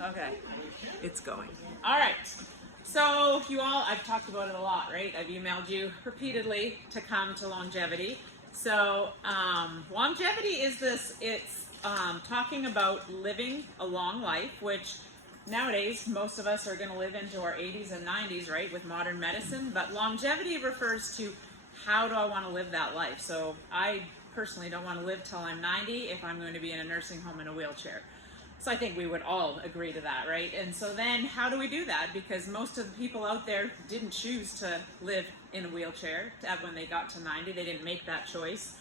Okay, it's going. All right. So you all, I've talked about it a lot, right? I've emailed you repeatedly to come to longevity. So longevity is this, it's talking about living a long life, which nowadays most of us are going to live into our 80s and 90s, right, with modern medicine. But longevity refers to how do I want to live that life. So I personally don't want to live till I'm 90 if I'm going to be in a nursing home in a wheelchair. So I think we would all agree to that, right? And so then how do we do that? Because most of the people out there didn't choose to live in a wheelchair when they got to 90. They didn't make that choice,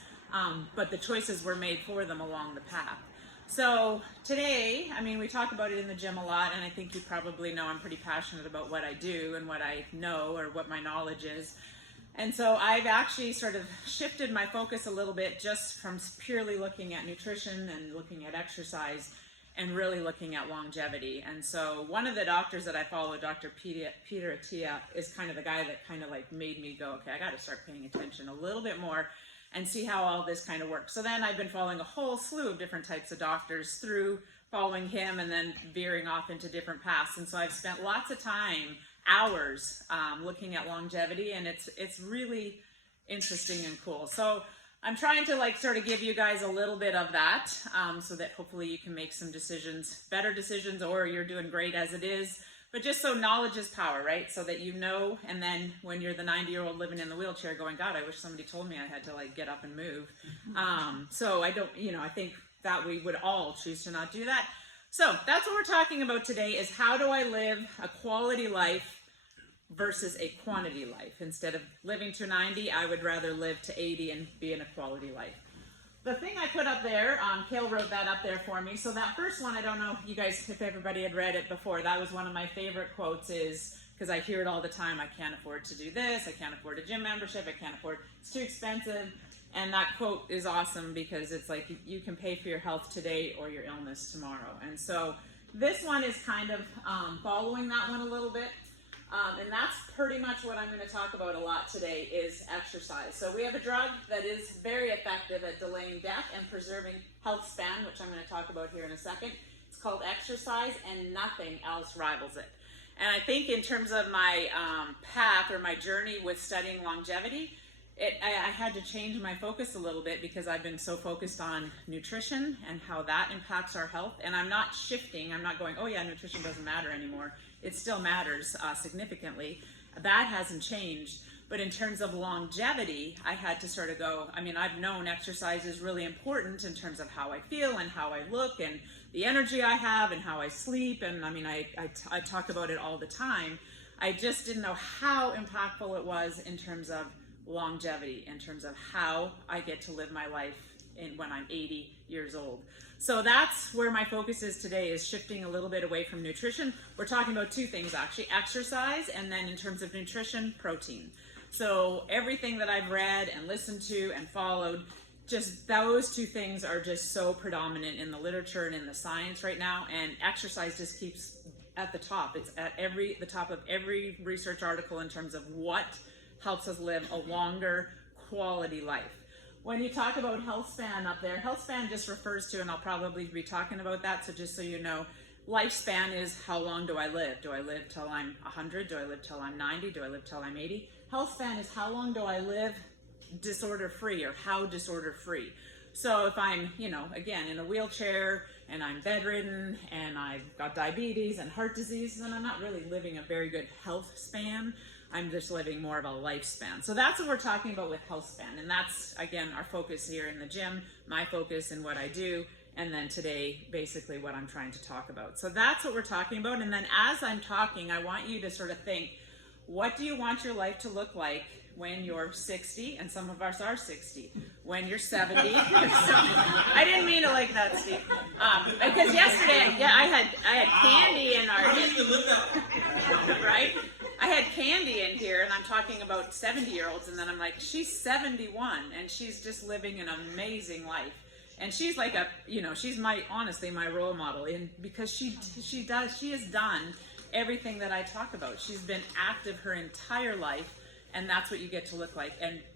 but the choices were made for them along the path. So today, I mean, we talk about it in the gym a lot, and I think you probably know I'm pretty passionate about what I do and what I know or what my knowledge is. And so I've actually sort of shifted my focus a little bit just from purely looking at nutrition and looking at exercise and really looking at longevity. And so one of the doctors that I follow, Dr. Peter Attia, is kind of the guy that kind of like made me go, okay, I got to start paying attention a little bit more and see how all this kind of works. So then I've been following a whole slew of different types of doctors through following him and then veering off into different paths. And so I've spent lots of time, hours, looking at longevity, and it's really interesting and cool. So I'm trying to like sort of give you guys a little bit of that so that hopefully you can make some decisions, better decisions, or you're doing great as it is. But just so knowledge is power, right? So that you know, and then when you're the 90-year-old living in the wheelchair going, God, I wish somebody told me I had to like get up and move. So I don't, I think that we would all choose to not do that. So that's what we're talking about today is how do I live a quality life versus a quantity life. Instead of living to 90, I would rather live to 80 and be in a quality life. The thing I put up there, Kale wrote that up there for me. So that first one, I don't know if you guys, if everybody had read it before, that was one of my favorite quotes is, because I hear it all the time, I can't afford to do this, I can't afford a gym membership, I can't afford, it's too expensive. And that quote is awesome because it's like you can pay for your health today or your illness tomorrow. And so this one is kind of following that one a little bit. And that's pretty much what I'm going to talk about a lot today is exercise. So we have a drug that is very effective at delaying death and preserving health span, which I'm going to talk about here in a second. It's called exercise, and nothing else rivals it. And I think in terms of my path or my journey with studying longevity, I had to change my focus a little bit because I've been so focused on nutrition and how that impacts our health. And I'm not shifting. I'm not going, oh yeah, nutrition doesn't matter anymore. It still matters significantly. That hasn't changed. But in terms of longevity, I had to sort of go, I mean, I've known exercise is really important in terms of how I feel and how I look and the energy I have and how I sleep. And I mean, I talk about it all the time. I just didn't know how impactful it was in terms of longevity, in terms of how I get to live my life when I'm 80 years old. So that's where my focus is today, is shifting a little bit away from nutrition. We're talking about two things actually, exercise, and then in terms of nutrition, protein. So everything that I've read and listened to and followed, just those two things are just so predominant in the literature and in the science right now, and exercise just keeps at the top. It's at the top of every research article in terms of what helps us live a longer quality life. When you talk about health span up there, health span just refers to, and I'll probably be talking about that, so just so you know, lifespan is how long do I live? Do I live till I'm 100? Do I live till I'm 90? Do I live till I'm 80? Health span is how long do I live disorder free, or how disorder free. So if I'm, again, in a wheelchair and I'm bedridden and I've got diabetes and heart disease, then I'm not really living a very good health span. I'm just living more of a lifespan. So that's what we're talking about with health span. And that's, again, our focus here in the gym, my focus in what I do, and then today, basically what I'm trying to talk about. So that's what we're talking about. And then as I'm talking, I want you to sort of think, what do you want your life to look like when you're 60? And some of us are 60. When you're 70. I didn't mean it like that, Steve. Because yesterday, I had candy in our... Right? I had candy in here, and I'm talking about 70-year-olds, and then I'm like, she's 71, and she's just living an amazing life. And she's like she's honestly my role model, and because she has done everything that I talk about. She's been active her entire life, and that's what you get to look like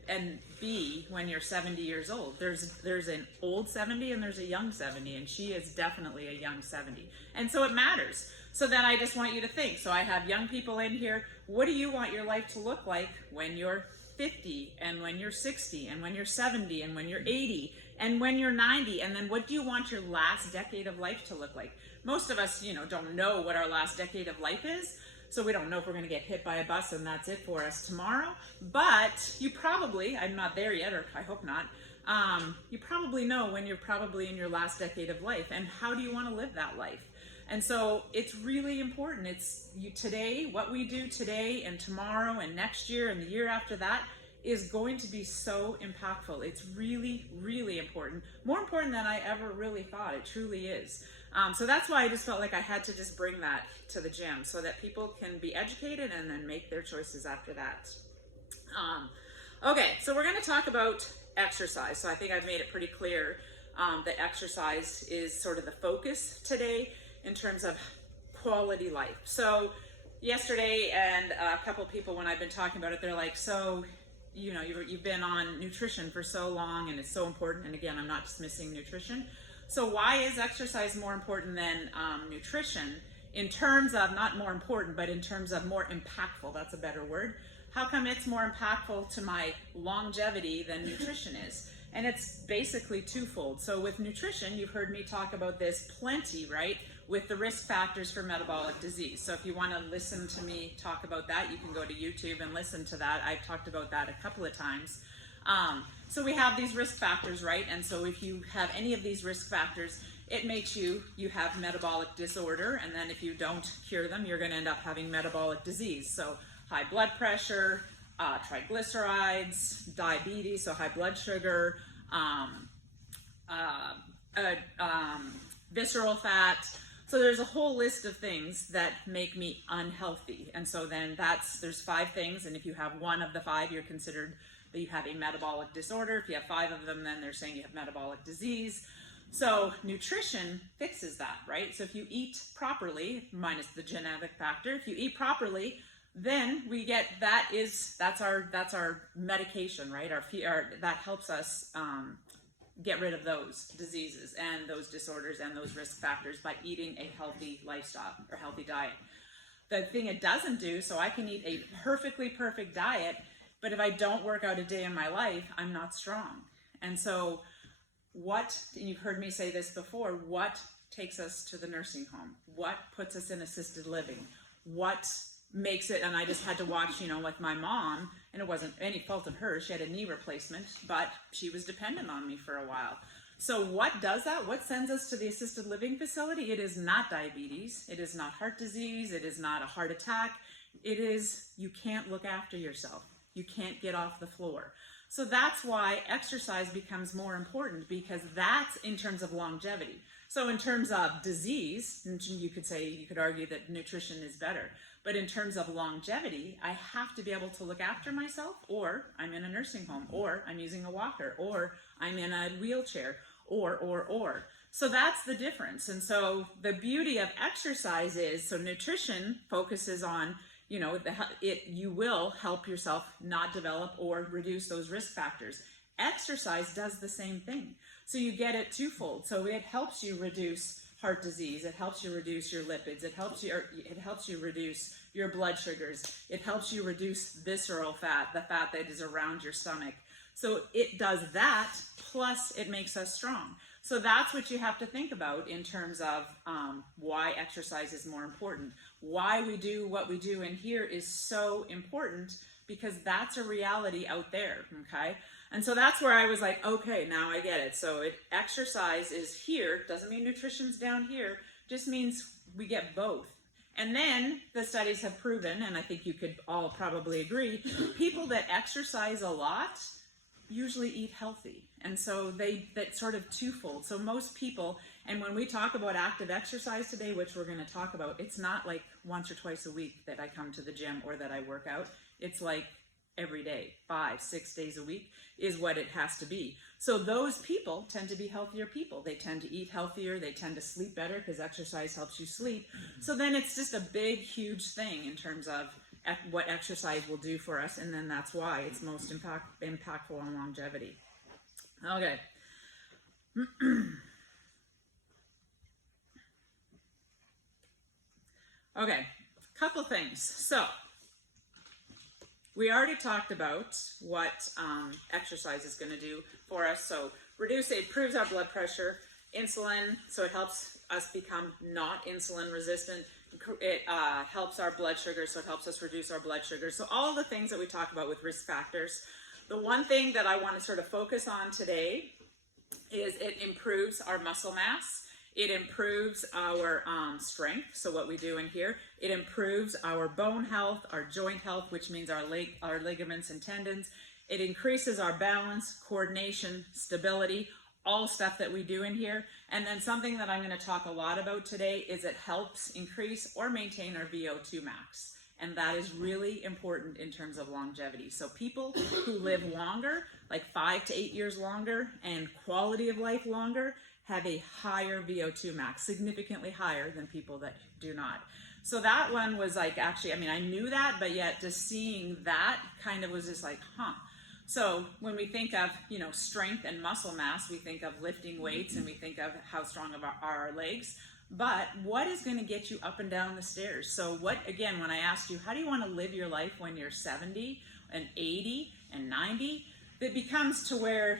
and be when you're 70 years old. There's an old 70 and there's a young 70, and she is definitely a young 70. And so it matters. So then I just want you to think. So I have young people in here. What do you want your life to look like when you're 50 and when you're 60 and when you're 70 and when you're 80 and when you're 90? And then what do you want your last decade of life to look like? Most of us, don't know what our last decade of life is. So we don't know if we're going to get hit by a bus and that's it for us tomorrow. But you probably, I'm not there yet, or I hope not, you probably know when you're probably in your last decade of life, and how do you want to live that life? And so it's really important. It's today, what we do today and tomorrow and next year and the year after that is going to be so impactful. It's really, really important. More important than I ever really thought. It truly is. So that's why I just felt like I had to just bring that to the gym so that people can be educated and then make their choices after that. Okay, so we're going to talk about exercise. So I think I've made it pretty clear that exercise is sort of the focus today in terms of quality life. So yesterday, and a couple people, when I've been talking about it, they're like, so you've been on nutrition for so long and it's so important. And again, I'm not dismissing nutrition. So why is exercise more important than nutrition in terms of, not more important, but in terms of more impactful? That's a better word. How come it's more impactful to my longevity than nutrition is? And it's basically twofold. So with nutrition, you've heard me talk about this plenty, right? With the risk factors for metabolic disease. So if you want to listen to me talk about that, you can go to YouTube and listen to that. I've talked about that a couple of times. So we have these risk factors, right? And so if you have any of these risk factors, it makes you have metabolic disorder. And then if you don't cure them, you're going to end up having metabolic disease. So high blood pressure, triglycerides, diabetes, so high blood sugar, visceral fat. So there's a whole list of things that make me unhealthy. And so then there's 5 things. And if you have one of the 5, you're considered that you have a metabolic disorder. If you have 5 of them, then they're saying you have metabolic disease. So nutrition fixes that, right? So if you eat properly, minus the genetic factor, if you eat properly, then we get that's our medication, right? That helps us get rid of those diseases and those disorders and those risk factors by eating a healthy lifestyle or healthy diet. The thing it doesn't do, so I can eat a perfectly perfect diet, but if I don't work out a day in my life, I'm not strong. And so and you've heard me say this before, what takes us to the nursing home? What puts us in assisted living? What makes it, and I just had to watch, with my mom, and it wasn't any fault of hers, she had a knee replacement, but she was dependent on me for a while. So what does that? What sends us to the assisted living facility? It is not diabetes. It is not heart disease. It is not a heart attack. It is, you can't look after yourself. You can't get off the floor. So that's why exercise becomes more important, because that's in terms of longevity. So in terms of disease, you could argue that nutrition is better. But in terms of longevity, I have to be able to look after myself, or I'm in a nursing home, or I'm using a walker, or I'm in a wheelchair, or. So that's the difference. And so the beauty of exercise is, so nutrition focuses on, you will help yourself not develop or reduce those risk factors. Exercise does the same thing. So you get it twofold. So it helps you reduce heart disease. It helps you reduce your lipids. It helps you reduce your blood sugars. It helps you reduce visceral fat, the fat that is around your stomach. So it does that, plus it makes us strong. So that's what you have to think about in terms of why exercise is more important. Why we do what we do in here is so important, because that's a reality out there, okay? And so that's where I was like, okay, now I get it. So exercise is here, doesn't mean nutrition's down here, just means we get both. And then the studies have proven, and I think you could all probably agree, people that exercise a lot usually eat healthy. And so that's sort of twofold. So most people, and when we talk about active exercise today, which we're going to talk about, it's not like once or twice a week that I come to the gym or that I work out. It's like every day, 5-6 days a week is what it has to be. So those people tend to be healthier people. They tend to eat healthier. They tend to sleep better, because exercise helps you sleep. So then it's just a big, huge thing in terms of what exercise will do for us, and then that's why it's most impactful on longevity. Okay. Okay, couple things. So we already talked about what exercise is going to do for us. So it improves our blood pressure, insulin, so it helps us become not insulin resistant. It helps our blood sugar, so it helps us reduce our blood sugar. So all the things that we talk about with risk factors. The one thing that I want to sort of focus on today is it improves our muscle mass. It improves our strength, so what we do in here. It improves our bone health, our joint health, which means our ligaments and tendons. It increases our balance, coordination, stability, all stuff that we do in here. And then something that I'm going to talk a lot about today is it helps increase or maintain our VO2 max. And that is really important in terms of longevity. So people who live longer, like 5 to 8 years longer, and quality of life longer, have a higher VO2 max, significantly higher than people that do not. So that one was like, actually, I mean, I knew that, but yet just seeing that kind of was just like, huh. So when we think of, strength and muscle mass, we think of lifting weights and we think of how strong are our legs. But what is going to get you up and down the stairs? So when I asked you, how do you want to live your life when you're 70 and 80 and 90? It becomes to where,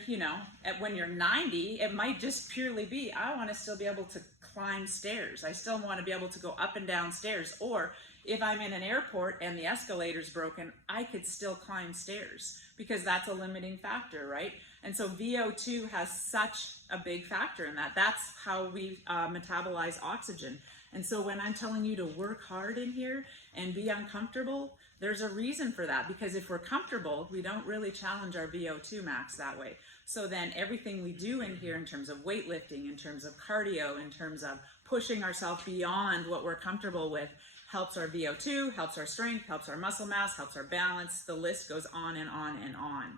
when you're 90, it might just purely be, I want to still be able to climb stairs. I still want to be able to go up and down stairs. Or if I'm in an airport and the escalator's broken, I could still climb stairs because that's a limiting factor, right? And so VO2 has such a big factor in that. That's how we metabolize oxygen. And so when I'm telling you to work hard in here and be uncomfortable, there's a reason for that, because if we're comfortable, we don't really challenge our VO2 max that way. So then everything we do in here in terms of weightlifting, in terms of cardio, in terms of pushing ourselves beyond what we're comfortable with, helps our VO2, helps our strength, helps our muscle mass, helps our balance. The list goes on and on and on.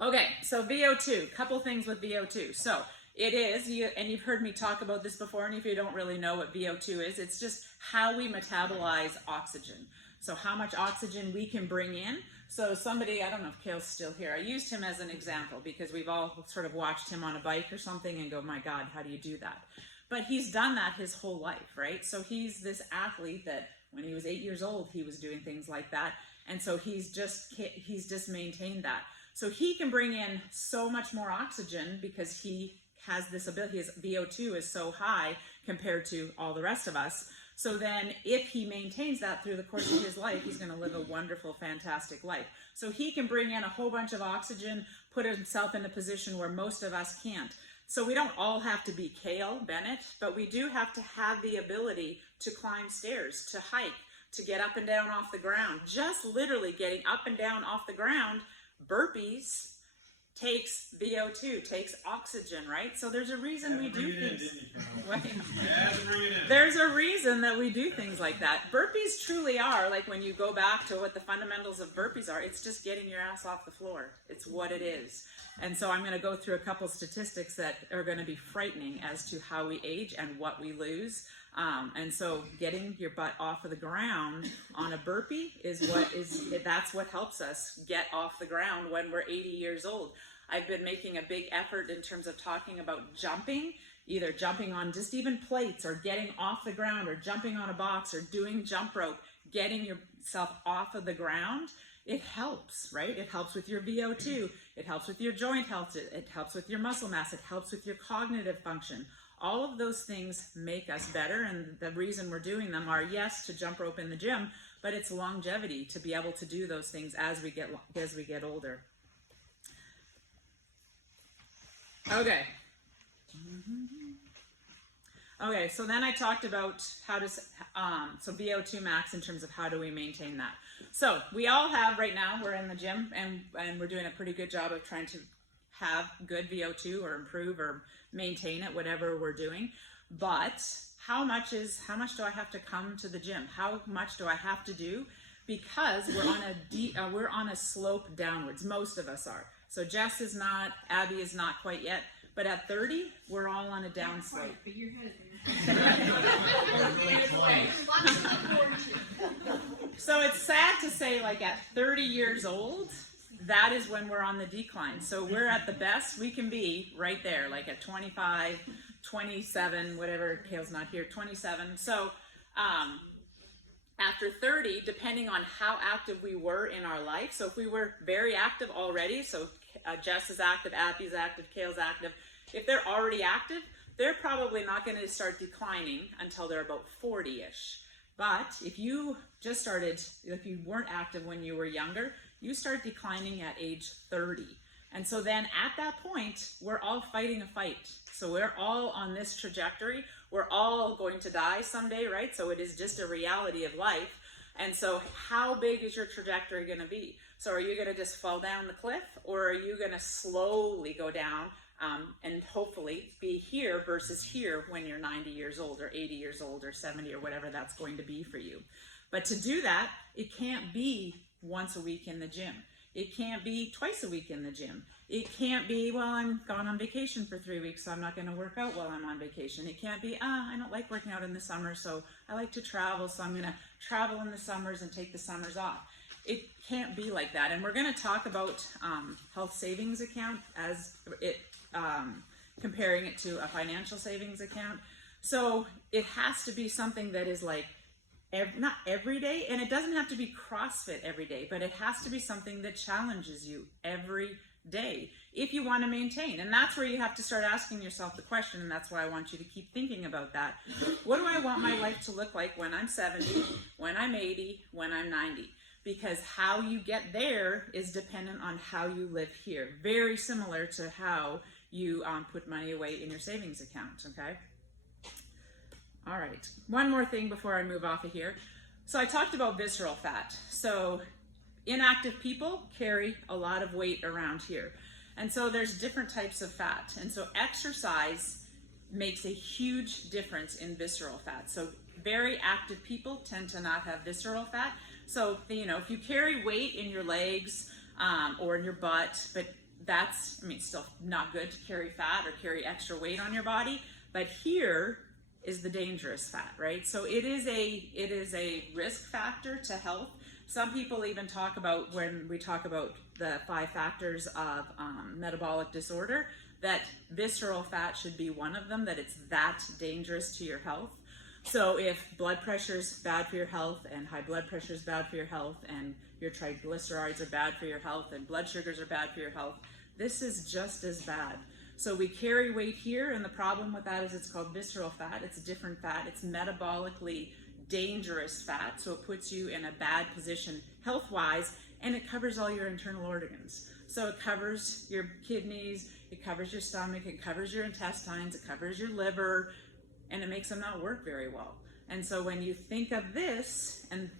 Okay, so VO2, couple things with VO2. So it is, and you've heard me talk about this before, and if you don't really know what VO2 is, it's just how we metabolize oxygen. So how much oxygen we can bring in. So somebody, I don't know if Kale's still here, I used him as an example because we've all sort of watched him on a bike or something and go, my God, how do you do that? But he's done that his whole life, right? So he's this athlete that when he was 8 years old, he was doing things like that. And so he's just maintained that. So he can bring in so much more oxygen because he has this ability. His VO2 is so high compared to all the rest of us. So then if he maintains that through the course of his life, he's going to live a wonderful, fantastic life. So he can bring in a whole bunch of oxygen, put himself in a position where most of us can't. So we don't all have to be Cale Bennett, but we do have to have the ability to climb stairs, to hike, to get up and down off the ground. Just literally getting up and down off the ground, burpees, takes VO2, takes oxygen, right? So there's a reason we do things. There's a reason that we do things like that. Burpees truly are, like when you go back to what the fundamentals of burpees are, it's just getting your ass off the floor. It's what it is. And so I'm going to go through a couple statistics that are going to be frightening as to how we age and what we lose. And so getting your butt off of the ground on a burpee that's what helps us get off the ground when we're 80 years old. I've been making a big effort in terms of talking about jumping, either jumping on just even plates or getting off the ground or jumping on a box or doing jump rope, getting yourself off of the ground. It helps, right? It helps with your VO2. It helps with your joint health. It helps with your muscle mass. It helps with your cognitive function. All of those things make us better, and the reason we're doing them are, yes, to jump rope in the gym, but it's longevity to be able to do those things as we get older. Okay. Okay, so then I talked about how to, so VO2 max in terms of how do we maintain that. So we all have right now, we're in the gym and we're doing a pretty good job of trying to have good VO2 or improve or maintain it, whatever we're doing. But how much do I have to come to the gym? How much do I have to do? Because we're on a slope downwards. Most of us are. So Jess is not, Abby is not quite yet, but at 30, we're all on a down slope. But you're So say like at 30 years old, that is when we're on the decline. So we're at the best we can be right there, like at 25, 27, whatever, Kale's not here, 27. So after 30, depending on how active we were in our life, so if we were very active already, so Jess is active, Appy's active, Kale's active, if they're already active, they're probably not going to start declining until they're about 40-ish. But if you just started, if you weren't active when you were younger, you start declining at age 30. And so then at that point, we're all fighting a fight. So we're all on this trajectory. We're all going to die someday, right? So it is just a reality of life. And so how big is your trajectory going to be? So are you going to just fall down the cliff, or are you going to slowly go down and hopefully be here versus here when you're 90 years old or 80 years old or 70 or whatever that's going to be for you? But to do that, it can't be once a week in the gym. It can't be twice a week in the gym. It can't be, well, I'm gone on vacation for 3 weeks, so I'm not going to work out while I'm on vacation. It can't be, I don't like working out in the summer, so I like to travel, so I'm going to travel in the summers and take the summers off. It can't be like that. And we're going to talk about health savings account as it, comparing it to a financial savings account. So it has to be something that is like, not every day, and it doesn't have to be CrossFit every day, but it has to be something that challenges you every day if you want to maintain. And that's where you have to start asking yourself the question, and that's why I want you to keep thinking about that. What do I want my life to look like when I'm 70, when I'm 80, when I'm 90? Because how you get there is dependent on how you live here. Very similar to how you put money away in your savings account, okay? All right, one more thing before I move off of here. So I talked about visceral fat. So inactive people carry a lot of weight around here. And so there's different types of fat. And so exercise makes a huge difference in visceral fat. So very active people tend to not have visceral fat. So, you know, if you carry weight in your legs or in your butt, but that's, I mean, still not good to carry fat or carry extra weight on your body. But here is the dangerous fat, right? So it is a risk factor to health. Some people even talk about, when we talk about the 5 factors of metabolic disorder, that visceral fat should be one of them, that it's that dangerous to your health. So if blood pressure is bad for your health, and high blood pressure is bad for your health, and your triglycerides are bad for your health, and blood sugars are bad for your health, this is just as bad. So we carry weight here, and the problem with that is it's called visceral fat. It's a different fat. It's metabolically dangerous fat, so it puts you in a bad position health-wise, and it covers all your internal organs. So it covers your kidneys, it covers your stomach, it covers your intestines, it covers your liver, and it makes them not work very well. And so when you think of this, and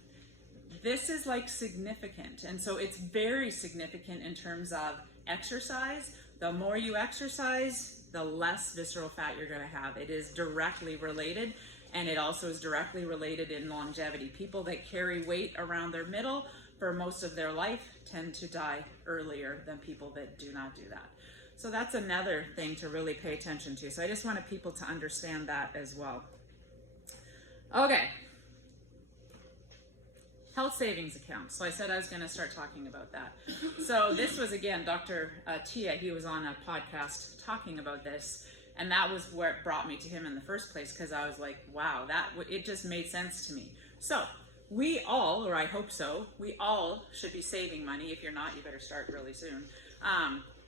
this is like significant, and so it's very significant in terms of exercise. The more you exercise, the less visceral fat you're going to have. It is directly related, and it also is directly related in longevity. People that carry weight around their middle for most of their life tend to die earlier than people that do not do that. So that's another thing to really pay attention to. So I just wanted people to understand that as well. Okay. Health savings account. So I said I was going to start talking about that. So this was, again, Dr. Tia. He was on a podcast talking about this, and that was where it brought me to him in the first place, because I was like, wow, it just made sense to me. So we all, or I hope so, we all should be saving money. If you're not, you better start really soon.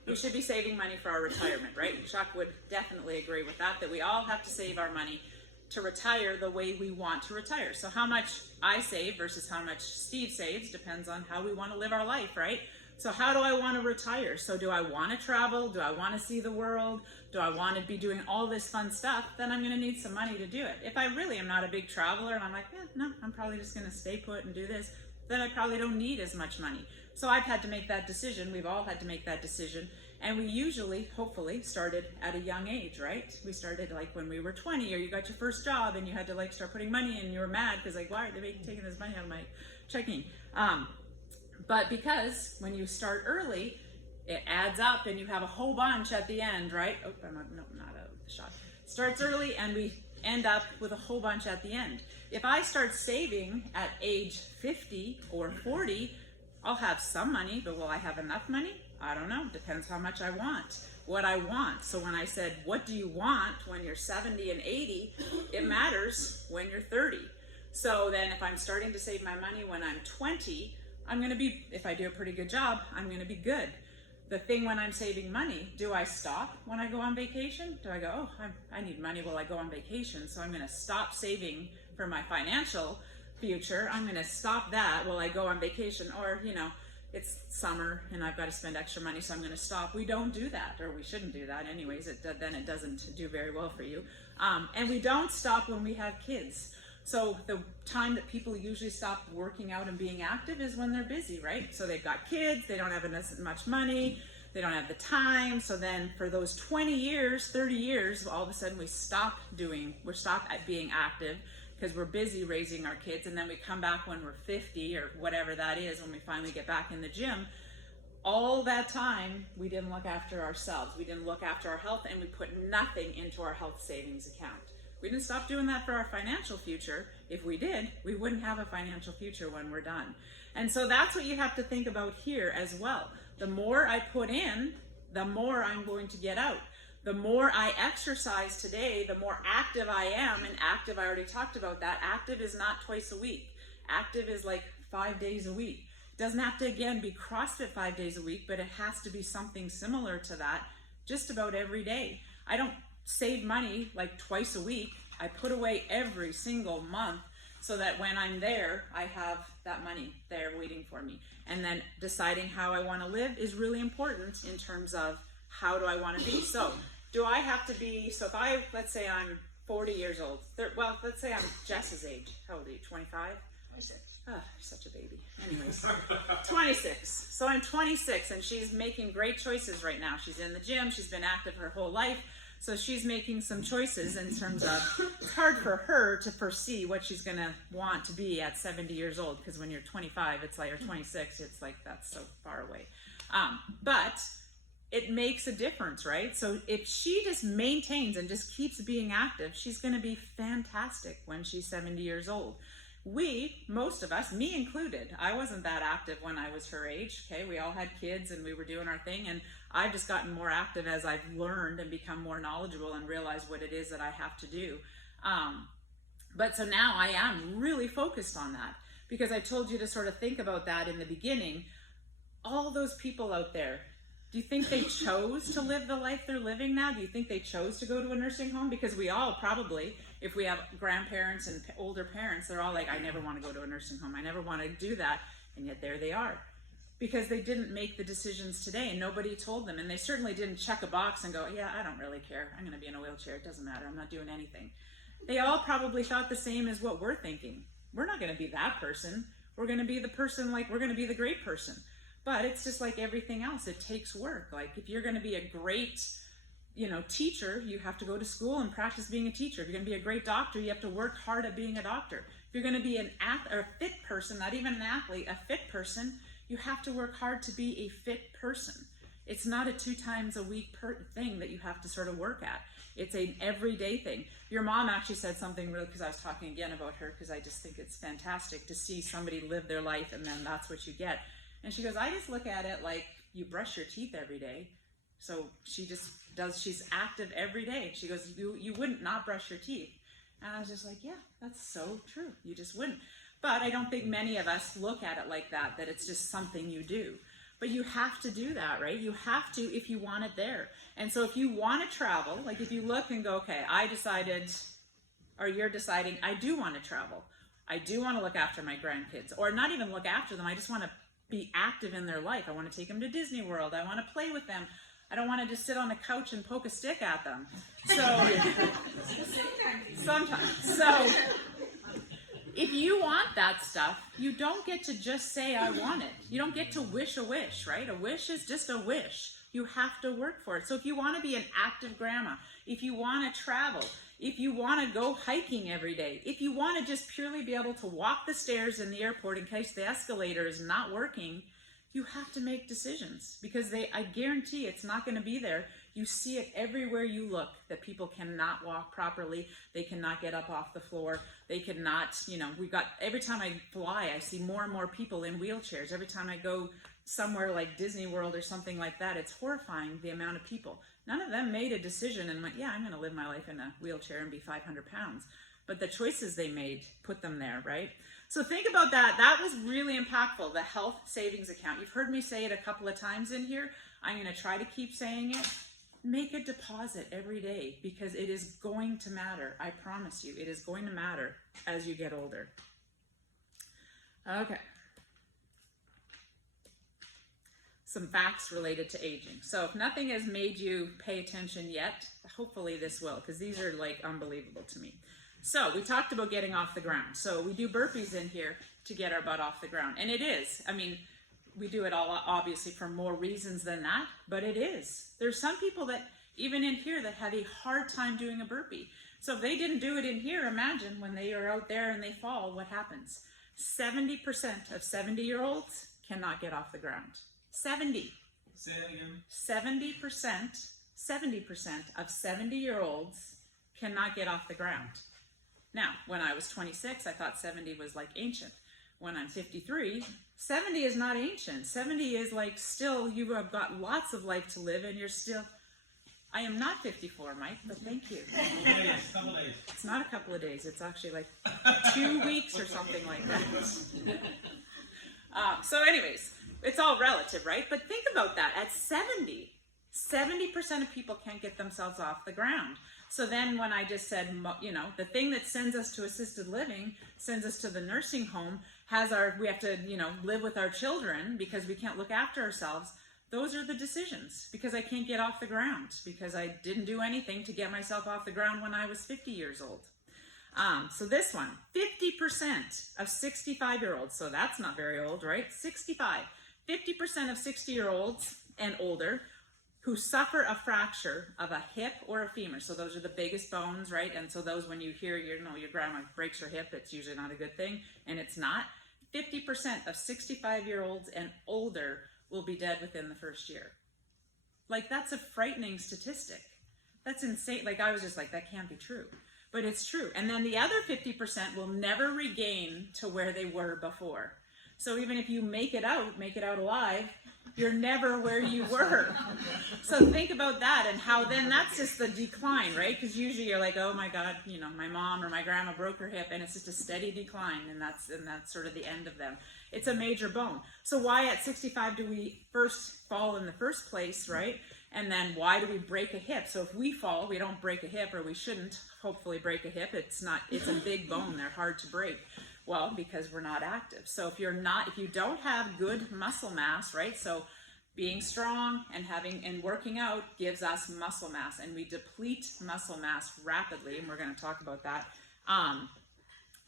We should be saving money for our retirement, right? Chuck would definitely agree with that we all have to save our money to retire the way we want to retire. So how much I save versus how much Steve saves depends on how we want to live our life, right? So how do I want to retire? So do I want to travel? Do I want to see the world? Do I want to be doing all this fun stuff? Then I'm going to need some money to do it. If I really am not a big traveler and I'm like, no, I'm probably just going to stay put and do this, then I probably don't need as much money. So I've had to make that decision. We've all had to make that decision. And we usually, hopefully, started at a young age, right? We started like when we were 20, or you got your first job and you had to like start putting money in and you were mad because like, why are they taking this money out of my checking? But because when you start early, it adds up and you have a whole bunch at the end, right? Oh, not a shot. Starts early, and we end up with a whole bunch at the end. If I start saving at age 50 or 40, I'll have some money, but will I have enough money? I don't know. Depends how much I want. What I want. So when I said, what do you want when you're 70 and 80, it matters when you're 30. So then if I'm starting to save my money when I'm 20, I'm going to be, if I do a pretty good job, I'm going to be good. The thing when I'm saving money, do I stop when I go on vacation? Do I go, oh, I need money while I go on vacation, so I'm going to stop saving for my financial future. I'm going to stop that while I go on vacation. Or, you know, it's summer and I've got to spend extra money, so I'm going to stop. We don't do that, or we shouldn't do that anyways. Then it doesn't do very well for you. And we don't stop when we have kids. So the time that people usually stop working out and being active is when they're busy, right? So they've got kids, they don't have as much money, they don't have the time. So then for those 20 years, 30 years, all of a sudden we stop at being active because we're busy raising our kids. And then we come back when we're 50 or whatever that is, when we finally get back in the gym. All that time, we didn't look after ourselves. We didn't look after our health, and we put nothing into our health savings account. We didn't stop doing that for our financial future. If we did, we wouldn't have a financial future when we're done. And so that's what you have to think about here as well. The more I put in, the more I'm going to get out. The more I exercise today, the more active I am. And active, I already talked about that. Active is not twice a week. Active is like 5 days a week. It doesn't have to, again, be CrossFit 5 days a week, but it has to be something similar to that just about every day. I don't save money like twice a week. I put away every single month so that when I'm there, I have that money there waiting for me. And then deciding how I want to live is really important in terms of how do I want to be. So do I have to be, so if let's say I'm 40 years old, well, let's say I'm Jess's age. How old are you, 25? 26. Oh, you're such a baby. Anyways, 26. So I'm 26 and she's making great choices right now. She's in the gym. She's been active her whole life. So she's making some choices in terms of, it's hard for her to foresee what she's going to want to be at 70 years old, because when you're 25, it's like, or 26, it's like, that's so far away. But it makes a difference, right? So if she just maintains and just keeps being active, she's going to be fantastic when she's 70 years old. Most of us, me included, I wasn't that active when I was her age, okay? We all had kids and we were doing our thing, and I've just gotten more active as I've learned and become more knowledgeable and realized what it is that I have to do. But so now I am really focused on that, because I told you to sort of think about that in the beginning. All those people out there, do you think they chose to live the life they're living now? Do you think they chose to go to a nursing home? Because we all probably, if we have grandparents and older parents, they're all like, I never want to go to a nursing home. I never want to do that. And yet there they are. Because they didn't make the decisions today and nobody told them. And they certainly didn't check a box and go, yeah, I don't really care. I'm going to be in a wheelchair. It doesn't matter. I'm not doing anything. They all probably thought the same as what we're thinking. We're not going to be that person. We're going to be the person, like, we're going to be the great person. But it's just like everything else. It takes work. Like, if you're going to be a great, teacher, you have to go to school and practice being a teacher. If you're going to be a great doctor, you have to work hard at being a doctor. If you're going to be a fit person, not even an athlete, a fit person, you have to work hard to be a fit person. It's not a 2 times a week thing that you have to sort of work at. It's an everyday thing. Your mom actually said something real, because I was talking again about her, because I just think it's fantastic to see somebody live their life and then that's what you get. And she goes, I just look at it like you brush your teeth every day. So she just she's active every day. She goes, you wouldn't not brush your teeth. And I was just like, yeah, that's so true. You just wouldn't. But I don't think many of us look at it like that it's just something you do. But you have to do that, right? You have to if you want it there. And so if you want to travel, like if you look and go, okay, I decided, or you're deciding, I do want to travel. I do want to look after my grandkids, or not even look after them. I just want to be active in their life. I want to take them to Disney World. I want to play with them. I don't want to just sit on a couch and poke a stick at them. So sometimes. So if you want that stuff, you don't get to just say, I want it. You don't get to wish a wish, right? A wish is just a wish. You have to work for it. So if you want to be an active grandma, if you want to travel, if you want to go hiking every day, if you want to just purely be able to walk the stairs in the airport in case the escalator is not working, you have to make decisions, because I guarantee it's not going to be there. You see it everywhere you look, that people cannot walk properly. They cannot get up off the floor. They cannot, every time I fly, I see more and more people in wheelchairs. Every time I go somewhere like Disney World or something like that, it's horrifying, the amount of people. None of them made a decision and went, yeah, I'm going to live my life in a wheelchair and be 500 pounds. But the choices they made put them there, right? So think about that. That was really impactful, the health savings account. You've heard me say it a couple of times in here. I'm going to try to keep saying it. Make a deposit every day, because it is going to matter. I promise you, it is going to matter as you get older. Okay. Some facts related to aging. So if nothing has made you pay attention yet, hopefully this will, because these are like unbelievable to me. So we talked about getting off the ground. So we do burpees in here to get our butt off the ground. And it is, we do it all obviously for more reasons than that, but it is. There's some people that, even in here, that have a hard time doing a burpee. So if they didn't do it in here, imagine when they are out there and they fall, what happens? 70% of 70-year-olds cannot get off the ground. 70. Say that again. 70% of 70-year-olds cannot get off the ground. Now, when I was 26, I thought 70 was like ancient. When I'm 53, 70 is not ancient. 70 is like still, you have got lots of life to live, and you're still, I am not 54, Mike, but thank you. Couple days. It's not a couple of days. It's actually like 2 weeks or something like that. So anyways, it's all relative, right? But think about that. At 70% of people can't get themselves off the ground. So then when I just said, the thing that sends us to assisted living, sends us to the nursing home, we have to, live with our children because we can't look after ourselves. Those are the decisions, because I can't get off the ground, because I didn't do anything to get myself off the ground when I was 50 years old. So this one, 50% of 65-year-olds, so that's not very old, right? 50% of 60-year-olds and older who suffer a fracture of a hip or a femur. So those are the biggest bones, right? And so those, when you hear your grandma breaks her hip, it's usually not a good thing, and it's not. 50% of 65-year-olds and older will be dead within the first year. Like, that's a frightening statistic. That's insane. Like, I was just like, that can't be true. But it's true. And then the other 50% will never regain to where they were before. So even if you make it out alive, you're never where you were. So think about that, and how then that's just the decline, right? Because usually you're like, oh my God, my mom or my grandma broke her hip, and it's just a steady decline, and that's sort of the end of them. It's a major bone. So why at 65 do we first fall in the first place, right? And then why do we break a hip? So if we fall, we don't break a hip, or we shouldn't hopefully break a hip. It's a big bone. They're hard to break. Well, because we're not active. So if you don't have good muscle mass, right? So being strong and working out gives us muscle mass, and we deplete muscle mass rapidly, and we're going to talk about that.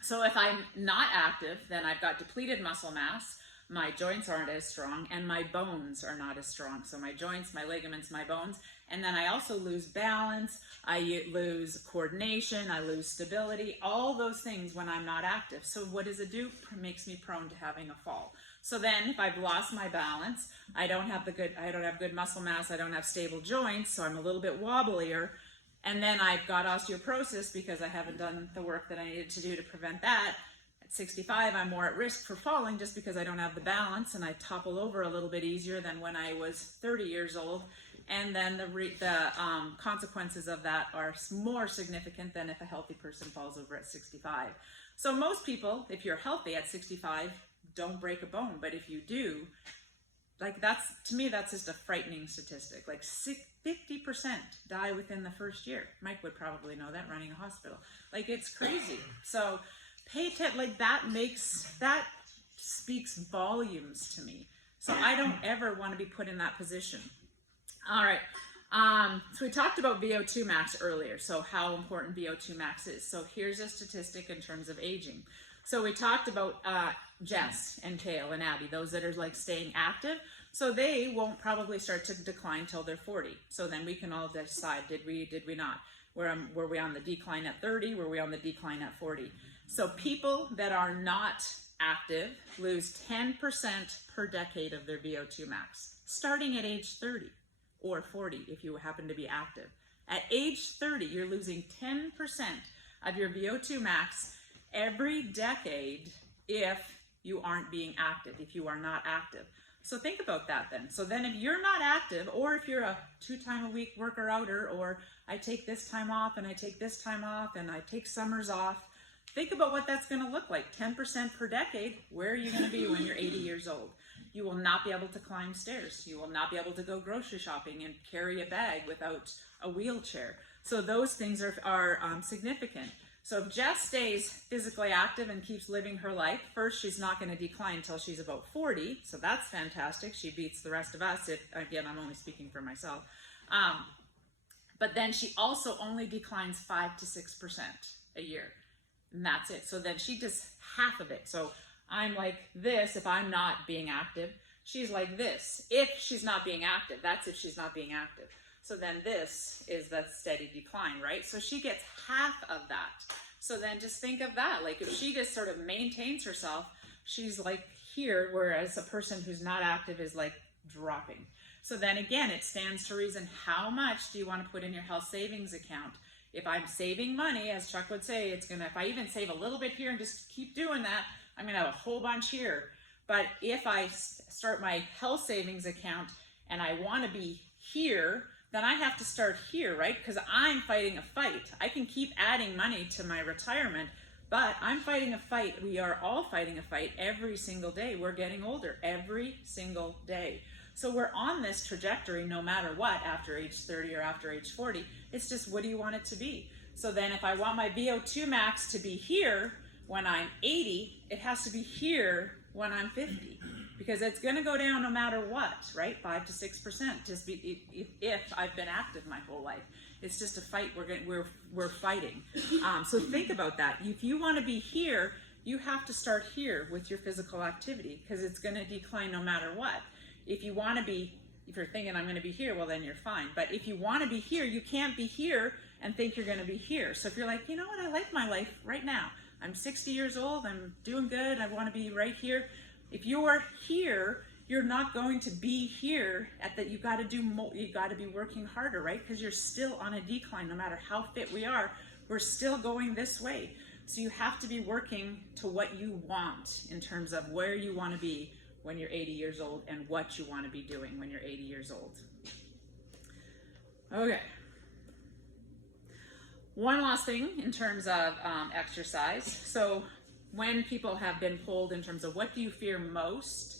So if I'm not active, then I've got depleted muscle mass. My joints aren't as strong, and my bones are not as strong. So my joints, my ligaments, my bones, and then I also lose balance, I lose coordination, I lose stability, all those things when I'm not active. So what does it do? It makes me prone to having a fall. So then if I've lost my balance, I don't have good muscle mass, I don't have stable joints, so I'm a little bit wobblier. And then I've got osteoporosis because I haven't done the work that I needed to do to prevent that. At 65, I'm more at risk for falling just because I don't have the balance, and I topple over a little bit easier than when I was 30 years old. And then the consequences of that are more significant than if a healthy person falls over at 65. So most people, if you're healthy at 65, don't break a bone. But if you do, to me, that's just a frightening statistic. Like 50% die within the first year. Mike would probably know that, running a hospital. Like, it's crazy. So pay attention. Like, that speaks volumes to me. So I don't ever want to be put in that position. All right. So we talked about VO2 max earlier. So how important VO2 max is. So here's a statistic in terms of aging. So we talked about Jess and Kale and Abby, those that are like staying active. So they won't probably start to decline till they're 40. So then we can all decide, did we not? Were we on the decline at 30? Were we on the decline at 40? So people that are not active lose 10% per decade of their VO2 max, starting at age 30. or 40 if you happen to be active. At age 30, you're losing 10% of your VO2 max every decade if you aren't being active, if you are not active. So think about that then. So then if you're not active, or if you're a 2-time-a-week worker outer, or I take this time off and I take this time off and I take summers off, think about what that's going to look like. 10% per decade, where are you going to be when you're 80 years old? You will not be able to climb stairs. You will not be able to go grocery shopping and carry a bag without a wheelchair. So those things are significant. So if Jess stays physically active and keeps living her life, first, she's not going to decline until she's about 40. So that's fantastic. She beats the rest of us. If, again, I'm only speaking for myself. But then she also only declines 5 to 6% a year. And that's it. So then she does half of it. So I'm like this if I'm not being active. She's like this if she's not being active. That's if she's not being active. So then this is the steady decline, right? So she gets half of that. So then just think of that. Like if she just sort of maintains herself, she's like here, whereas a person who's not active is like dropping. So then again, it stands to reason, how much do you want to put in your health savings account? If I'm saving money, as Chuck would say, it's gonna, if I even save a little bit here and just keep doing that, I'm gonna have a whole bunch here. But if I start my health savings account and I wanna be here, then I have to start here, right? Because I'm fighting a fight. I can keep adding money to my retirement, but I'm fighting a fight. We are all fighting a fight every single day. We're getting older every single day. So we're on this trajectory no matter what, after age 30 or after age 40. It's just, what do you want it to be? So then if I want my VO2 max to be here when I'm 80, it has to be here when I'm 50. Because it's going to go down no matter what, right? 5 to 6%. Just if I've been active my whole life, it's just a fight we're fighting. So think about that. If you want to be here, you have to start here with your physical activity, because it's going to decline no matter what. If you want to be, if you're thinking I'm going to be here, well then you're fine. But if you want to be here, you can't be here and think you're going to be here. So if you're like, you know what, I like my life right now. I'm 60 years old. I'm doing good. I want to be right here. If you are here, you're not going to be here at that. You got to do more. You got to be working harder, right? Because you're still on a decline. No matter how fit we are, we're still going this way. So you have to be working to what you want in terms of where you want to be when you're 80 years old and what you want to be doing when you're 80 years old. Okay. One last thing in terms of exercise. So when people have been polled in terms of what do you fear most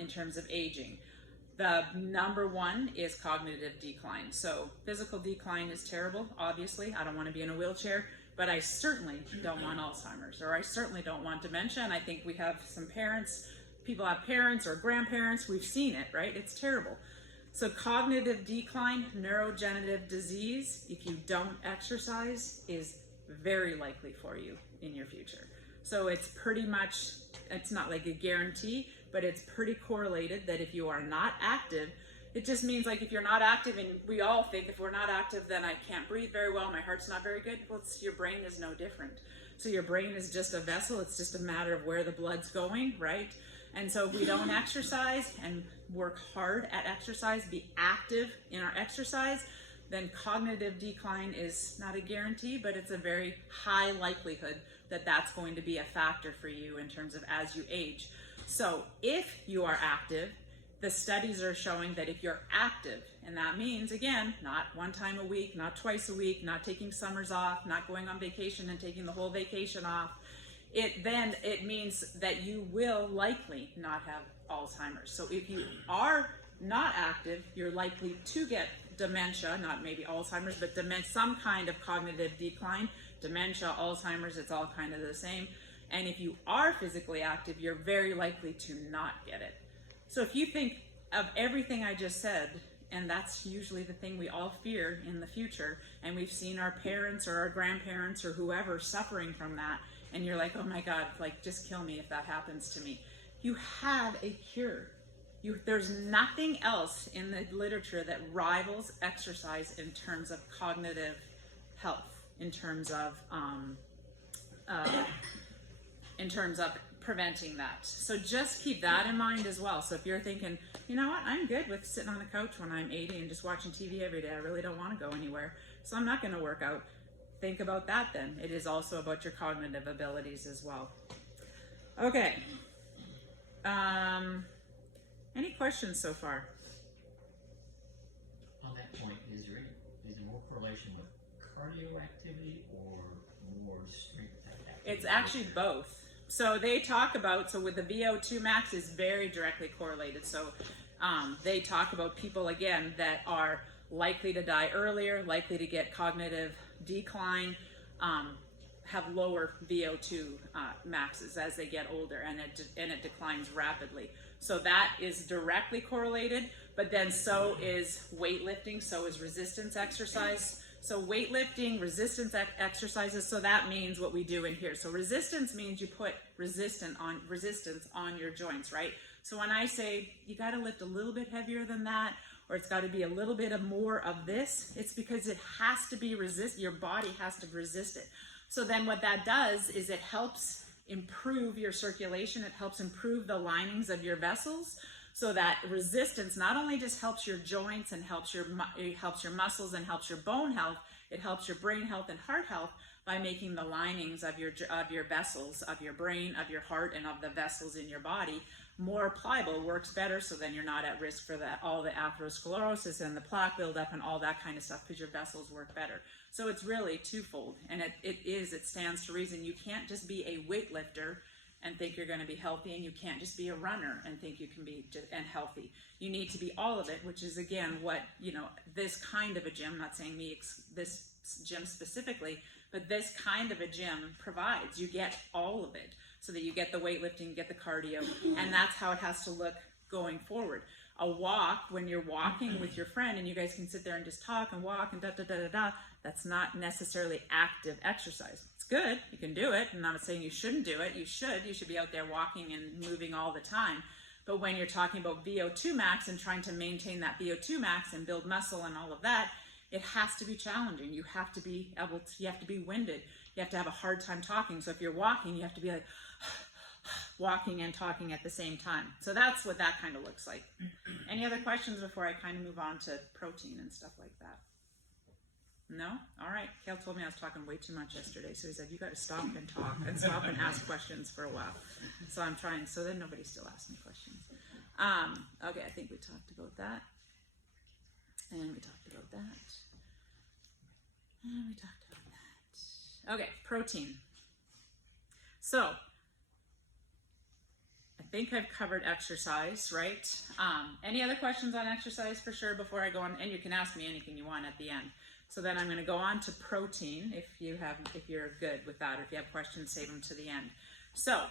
in terms of aging, the number one is cognitive decline. So physical decline is terrible, obviously. I don't want to be in a wheelchair, but I certainly don't want Alzheimer's, or I certainly don't want dementia. And I think we have some parents, people have parents or grandparents, we've seen it, right? It's terrible. So cognitive decline, neurodegenerative disease, if you don't exercise, is very likely for you in your future. So it's pretty much, it's not like a guarantee, but it's pretty correlated that if you are not active, it just means like if you're not active, and we all think if we're not active, then I can't breathe very well, my heart's not very good. Well, your brain is no different. So your brain is just a vessel. It's just a matter of where the blood's going, right? And so if we don't exercise and work hard at exercise, be active in our exercise, then cognitive decline is not a guarantee, but it's a very high likelihood that that's going to be a factor for you in terms of as you age. So if you are active, the studies are showing that if you're active, and that means, again, not one time a week, not twice a week, not taking summers off, not going on vacation and taking the whole vacation off, it means that you will likely not have Alzheimer's. So if you are not active, you're likely to get dementia, not maybe Alzheimer's, but some kind of cognitive decline. Dementia, Alzheimer's, it's all kind of the same. And if you are physically active, you're very likely to not get it. So if you think of everything I just said, and that's usually the thing we all fear in the future, and we've seen our parents or our grandparents or whoever suffering from that, and you're like, oh my God, like just kill me if that happens to me. You have a cure. There's nothing else in the literature that rivals exercise in terms of cognitive health, in terms of preventing that. So just keep that in mind as well. So if you're thinking, you know what, I'm good with sitting on the couch when I'm 80 and just watching TV every day, I really don't want to go anywhere, so I'm not going to work out. Think about that then. It is also about your cognitive abilities as well. Okay. Any questions so far? On that point, is there more correlation with cardio activity or more strength activity? It's actually both. So they talk about, so with the VO2 max is very directly correlated. So they talk about people, again, that are likely to die earlier, likely to get cognitive decline, have lower VO2 maxes as they get older, and it declines rapidly. So that is directly correlated, but then so is weightlifting, so is resistance exercise. So weightlifting, resistance exercises, so that means what we do in here. So resistance means you put resistance on your joints, right? So when I say you got to lift a little bit heavier than that, or it's got to be a little bit of more of this, it's because it has to be your body has to resist it. So then what that does is it helps improve your circulation, it helps improve the linings of your vessels, so that resistance not only just helps your joints and helps your muscles and helps your bone health, it helps your brain health and heart health by making the linings of your vessels, of your brain, of your heart, and of the vessels in your body more pliable, works better, so then you're not at risk for all the atherosclerosis and the plaque buildup and all that kind of stuff, because your vessels work better. So it's really twofold, and it stands to reason. You can't just be a weightlifter and think you're going to be healthy, and you can't just be a runner and think you can be healthy. You need to be all of it, which is again what, this kind of a gym, not saying this gym specifically, but this kind of a gym provides. You get all of it, so that you get the weightlifting, get the cardio, and that's how it has to look going forward. A walk, when you're walking with your friend and you guys can sit there and just talk and walk and that's not necessarily active exercise. It's good, you can do it, and I'm not saying you shouldn't do it. You should be out there walking and moving all the time. But when you're talking about VO2 max and trying to maintain that VO2 max and build muscle and all of that, it has to be challenging. You have to be winded. You have to have a hard time talking. So if you're walking, you have to be like walking and talking at the same time. So that's what that kind of looks like. Any other questions before I kind of move on to protein and stuff like that? No? All right. Kale told me I was talking way too much yesterday, so he said, you got to stop and talk and stop and ask questions for a while. So I'm trying, so then nobody still asks me questions. Okay, I think we talked about that. And we talked about that. And we talked about that. Okay, protein. So, I think I've covered exercise, right? Any other questions on exercise for sure before I go on? And you can ask me anything you want at the end. So then I'm going to go on to protein if you're good with that, or if you have questions, save them to the end. So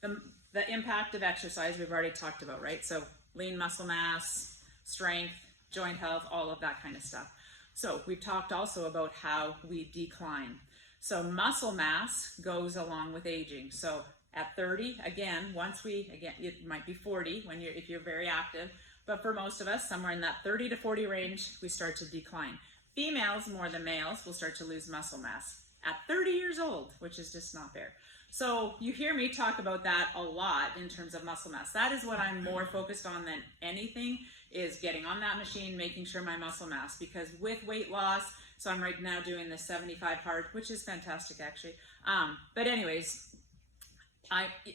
the impact of exercise we've already talked about, right? So lean muscle mass, strength, joint health, all of that kind of stuff. So we've talked also about how we decline. So muscle mass goes along with aging. So at 30, again, it might be 40 if you're very active, but for most of us, somewhere in that 30 to 40 range, we start to decline. Females, more than males, will start to lose muscle mass at 30 years old, which is just not fair. So you hear me talk about that a lot in terms of muscle mass. That is what I'm more focused on than anything, is getting on that machine, making sure my muscle mass, because with weight loss, so I'm right now doing the 75 hard, which is fantastic actually. But anyways,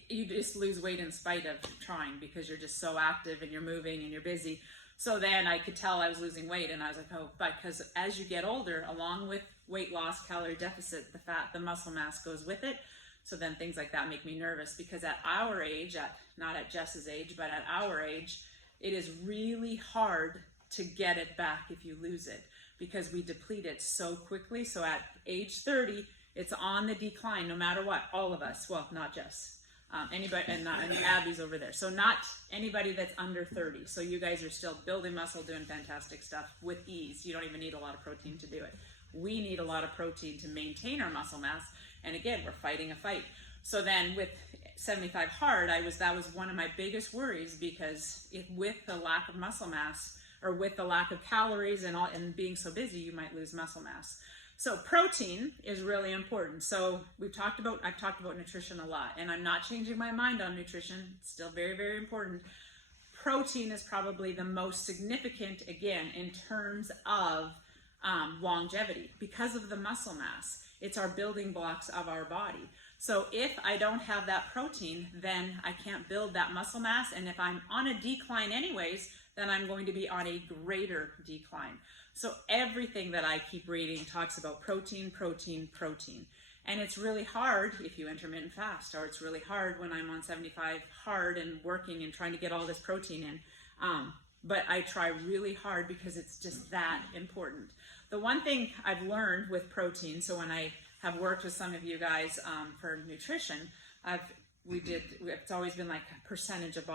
you just lose weight in spite of trying, because you're just so active and you're moving and you're busy. So then I could tell I was losing weight, and I was like, oh, but because as you get older, along with weight loss, calorie deficit, the muscle mass goes with it. So then things like that make me nervous, because at our age, not at Jess's age, but at our age, it is really hard to get it back if you lose it, because we deplete it so quickly. So at age 30, it's on the decline no matter what, all of us. Well, not Jess. Anybody, and Abby's over there. So not anybody that's under 30. So you guys are still building muscle, doing fantastic stuff with ease. You don't even need a lot of protein to do it. We need a lot of protein to maintain our muscle mass. And again, we're fighting a fight. So then with 75 hard, that was one of my biggest worries, because with the lack of muscle mass, or with the lack of calories and being so busy, you might lose muscle mass. So protein is really important. So I've talked about nutrition a lot, and I'm not changing my mind on nutrition. It's still very, very important. Protein is probably the most significant, again, in terms of longevity because of the muscle mass. It's our building blocks of our body. So if I don't have that protein, then I can't build that muscle mass. And if I'm on a decline anyways, then I'm going to be on a greater decline. So everything that I keep reading talks about protein, protein, protein. And it's really hard if you intermittent fast, or it's really hard when I'm on 75 hard and working and trying to get all this protein in. But I try really hard because it's just that important. The one thing I've learned with protein, so when I have worked with some of you guys for nutrition, it's always been like a percentage of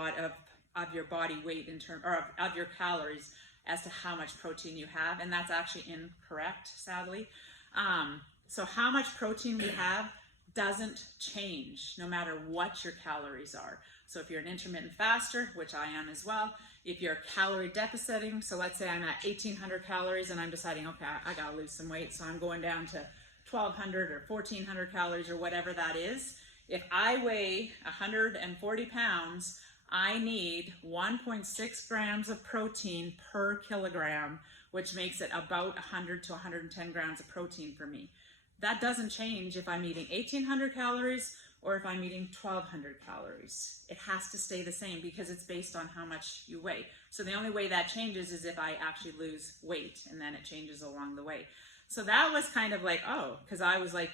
your body weight in terms, or of your calories as to how much protein you have, and that's actually incorrect, sadly. So how much protein we have doesn't change no matter what your calories are. So if you're an intermittent faster, which I am as well, if you're calorie deficiting, so let's say I'm at 1,800 calories and I'm deciding, okay, I gotta lose some weight, so I'm going down to 1,200 or 1,400 calories or whatever that is. If I weigh 140 pounds, I need 1.6 grams of protein per kilogram, which makes it about 100 to 110 grams of protein for me. That doesn't change if I'm eating 1,800 calories or if I'm eating 1,200 calories. It has to stay the same because it's based on how much you weigh. So the only way that changes is if I actually lose weight, and then it changes along the way. So that was kind of like, oh, because I was like,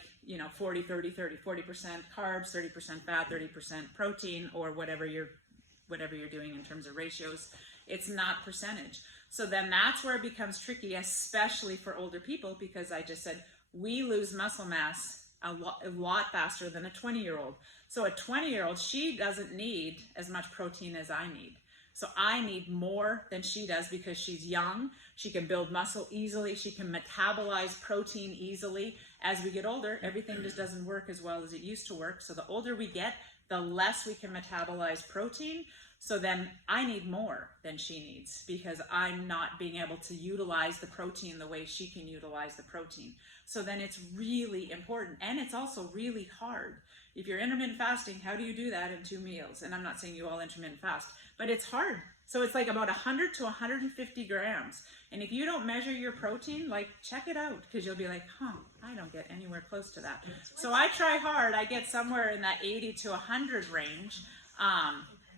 40, 30, 30, 40% carbs, 30% fat, 30% protein, or whatever you're doing in terms of ratios. It's not percentage. So then that's where it becomes tricky, especially for older people, because I just said we lose muscle mass a lot faster than a 20-year-old. So a 20-year-old, she doesn't need as much protein as I need. So I need more than she does because she's young. She can build muscle easily. She can metabolize protein easily. As we get older, everything just doesn't work as well as it used to work. So the older we get, the less we can metabolize protein. So then I need more than she needs because I'm not being able to utilize the protein the way she can utilize the protein. So then it's really important, and it's also really hard. If you're intermittent fasting, how do you do that in 2 meals? And I'm not saying you all intermittent fast, but it's hard. So it's like about 100 to 150 grams. And if you don't measure your protein, like check it out, because you'll be like, I don't get anywhere close to that. So I try hard. I get somewhere in that 80 to 100 range.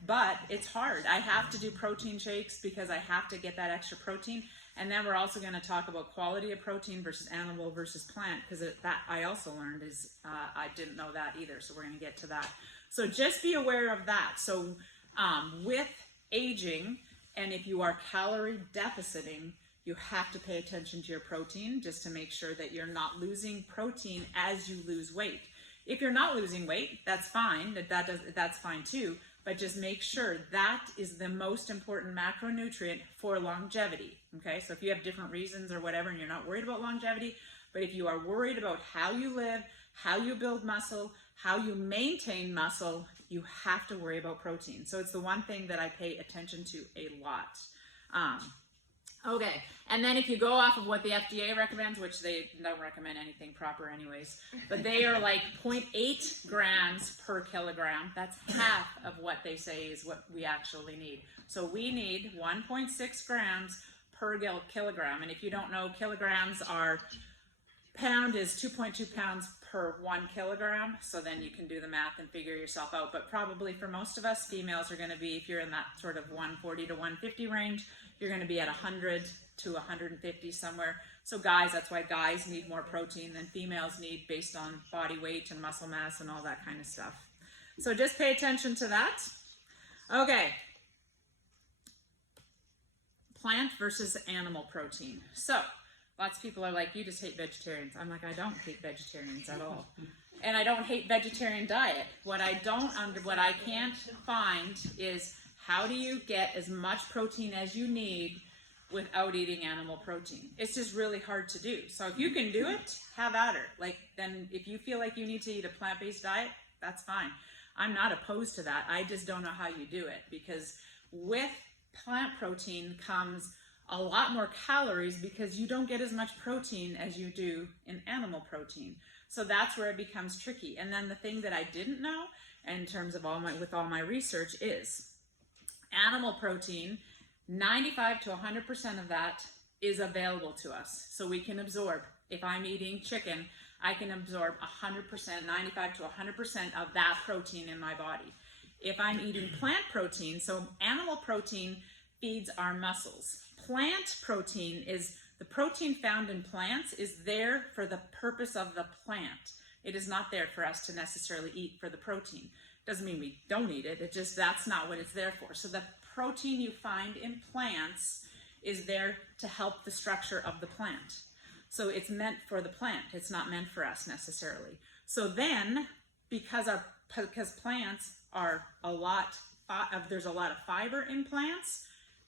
But it's hard. I have to do protein shakes because I have to get that extra protein. And then we're also going to talk about quality of protein versus animal versus plant, because that I also learned is I didn't know that either. So we're going to get to that. So just be aware of that. So with aging, and if you are calorie deficiting, you have to pay attention to your protein just to make sure that you're not losing protein as you lose weight. If you're not losing weight, that's fine. That's fine too. But just make sure that is the most important macronutrient for longevity, okay? So if you have different reasons or whatever and you're not worried about longevity, but if you are worried about how you live, how you build muscle, how you maintain muscle, you have to worry about protein. So it's the one thing that I pay attention to a lot. Okay, and then if you go off of what the FDA recommends, which they don't recommend anything proper anyways, but they are like 0.8 grams per kilogram. That's half of what they say is what we actually need. So we need 1.6 grams per kilogram. And if you don't know, kilograms are, pound is 2.2 pounds per 1 kilogram. So then you can do the math and figure yourself out. But probably for most of us, females are going to be, if you're in that sort of 140 to 150 range, you're going to be at 100 to 150 somewhere. So guys, that's why guys need more protein than females need based on body weight and muscle mass and all that kind of stuff. So just pay attention to that. Okay. Plant versus animal protein. So lots of people are like, you just hate vegetarians. I'm like, I don't hate vegetarians at all. And I don't hate vegetarian diet. What I can't find is how do you get as much protein as you need without eating animal protein? It's just really hard to do. So if you can do it, have at it. Then if you feel like you need to eat a plant-based diet, that's fine. I'm not opposed to that. I just don't know how you do it, because with plant protein comes a lot more calories because you don't get as much protein as you do in animal protein. So that's where it becomes tricky. And then the thing that I didn't know in terms of all my research is animal protein, 95 to 100% of that is available to us. So we can absorb. If I'm eating chicken, I can absorb 100%, 95 to 100% of that protein in my body. If I'm eating plant protein, so animal protein feeds our muscles. Plant protein is the protein found in plants is there for the purpose of the plant. It is not there for us to necessarily eat for the protein. Doesn't mean we don't eat it. It just, that's not what it's there for. So the protein you find in plants is there to help the structure of the plant. So it's meant for the plant. It's not meant for us necessarily. So then, because plants are there's a lot of fiber in plants,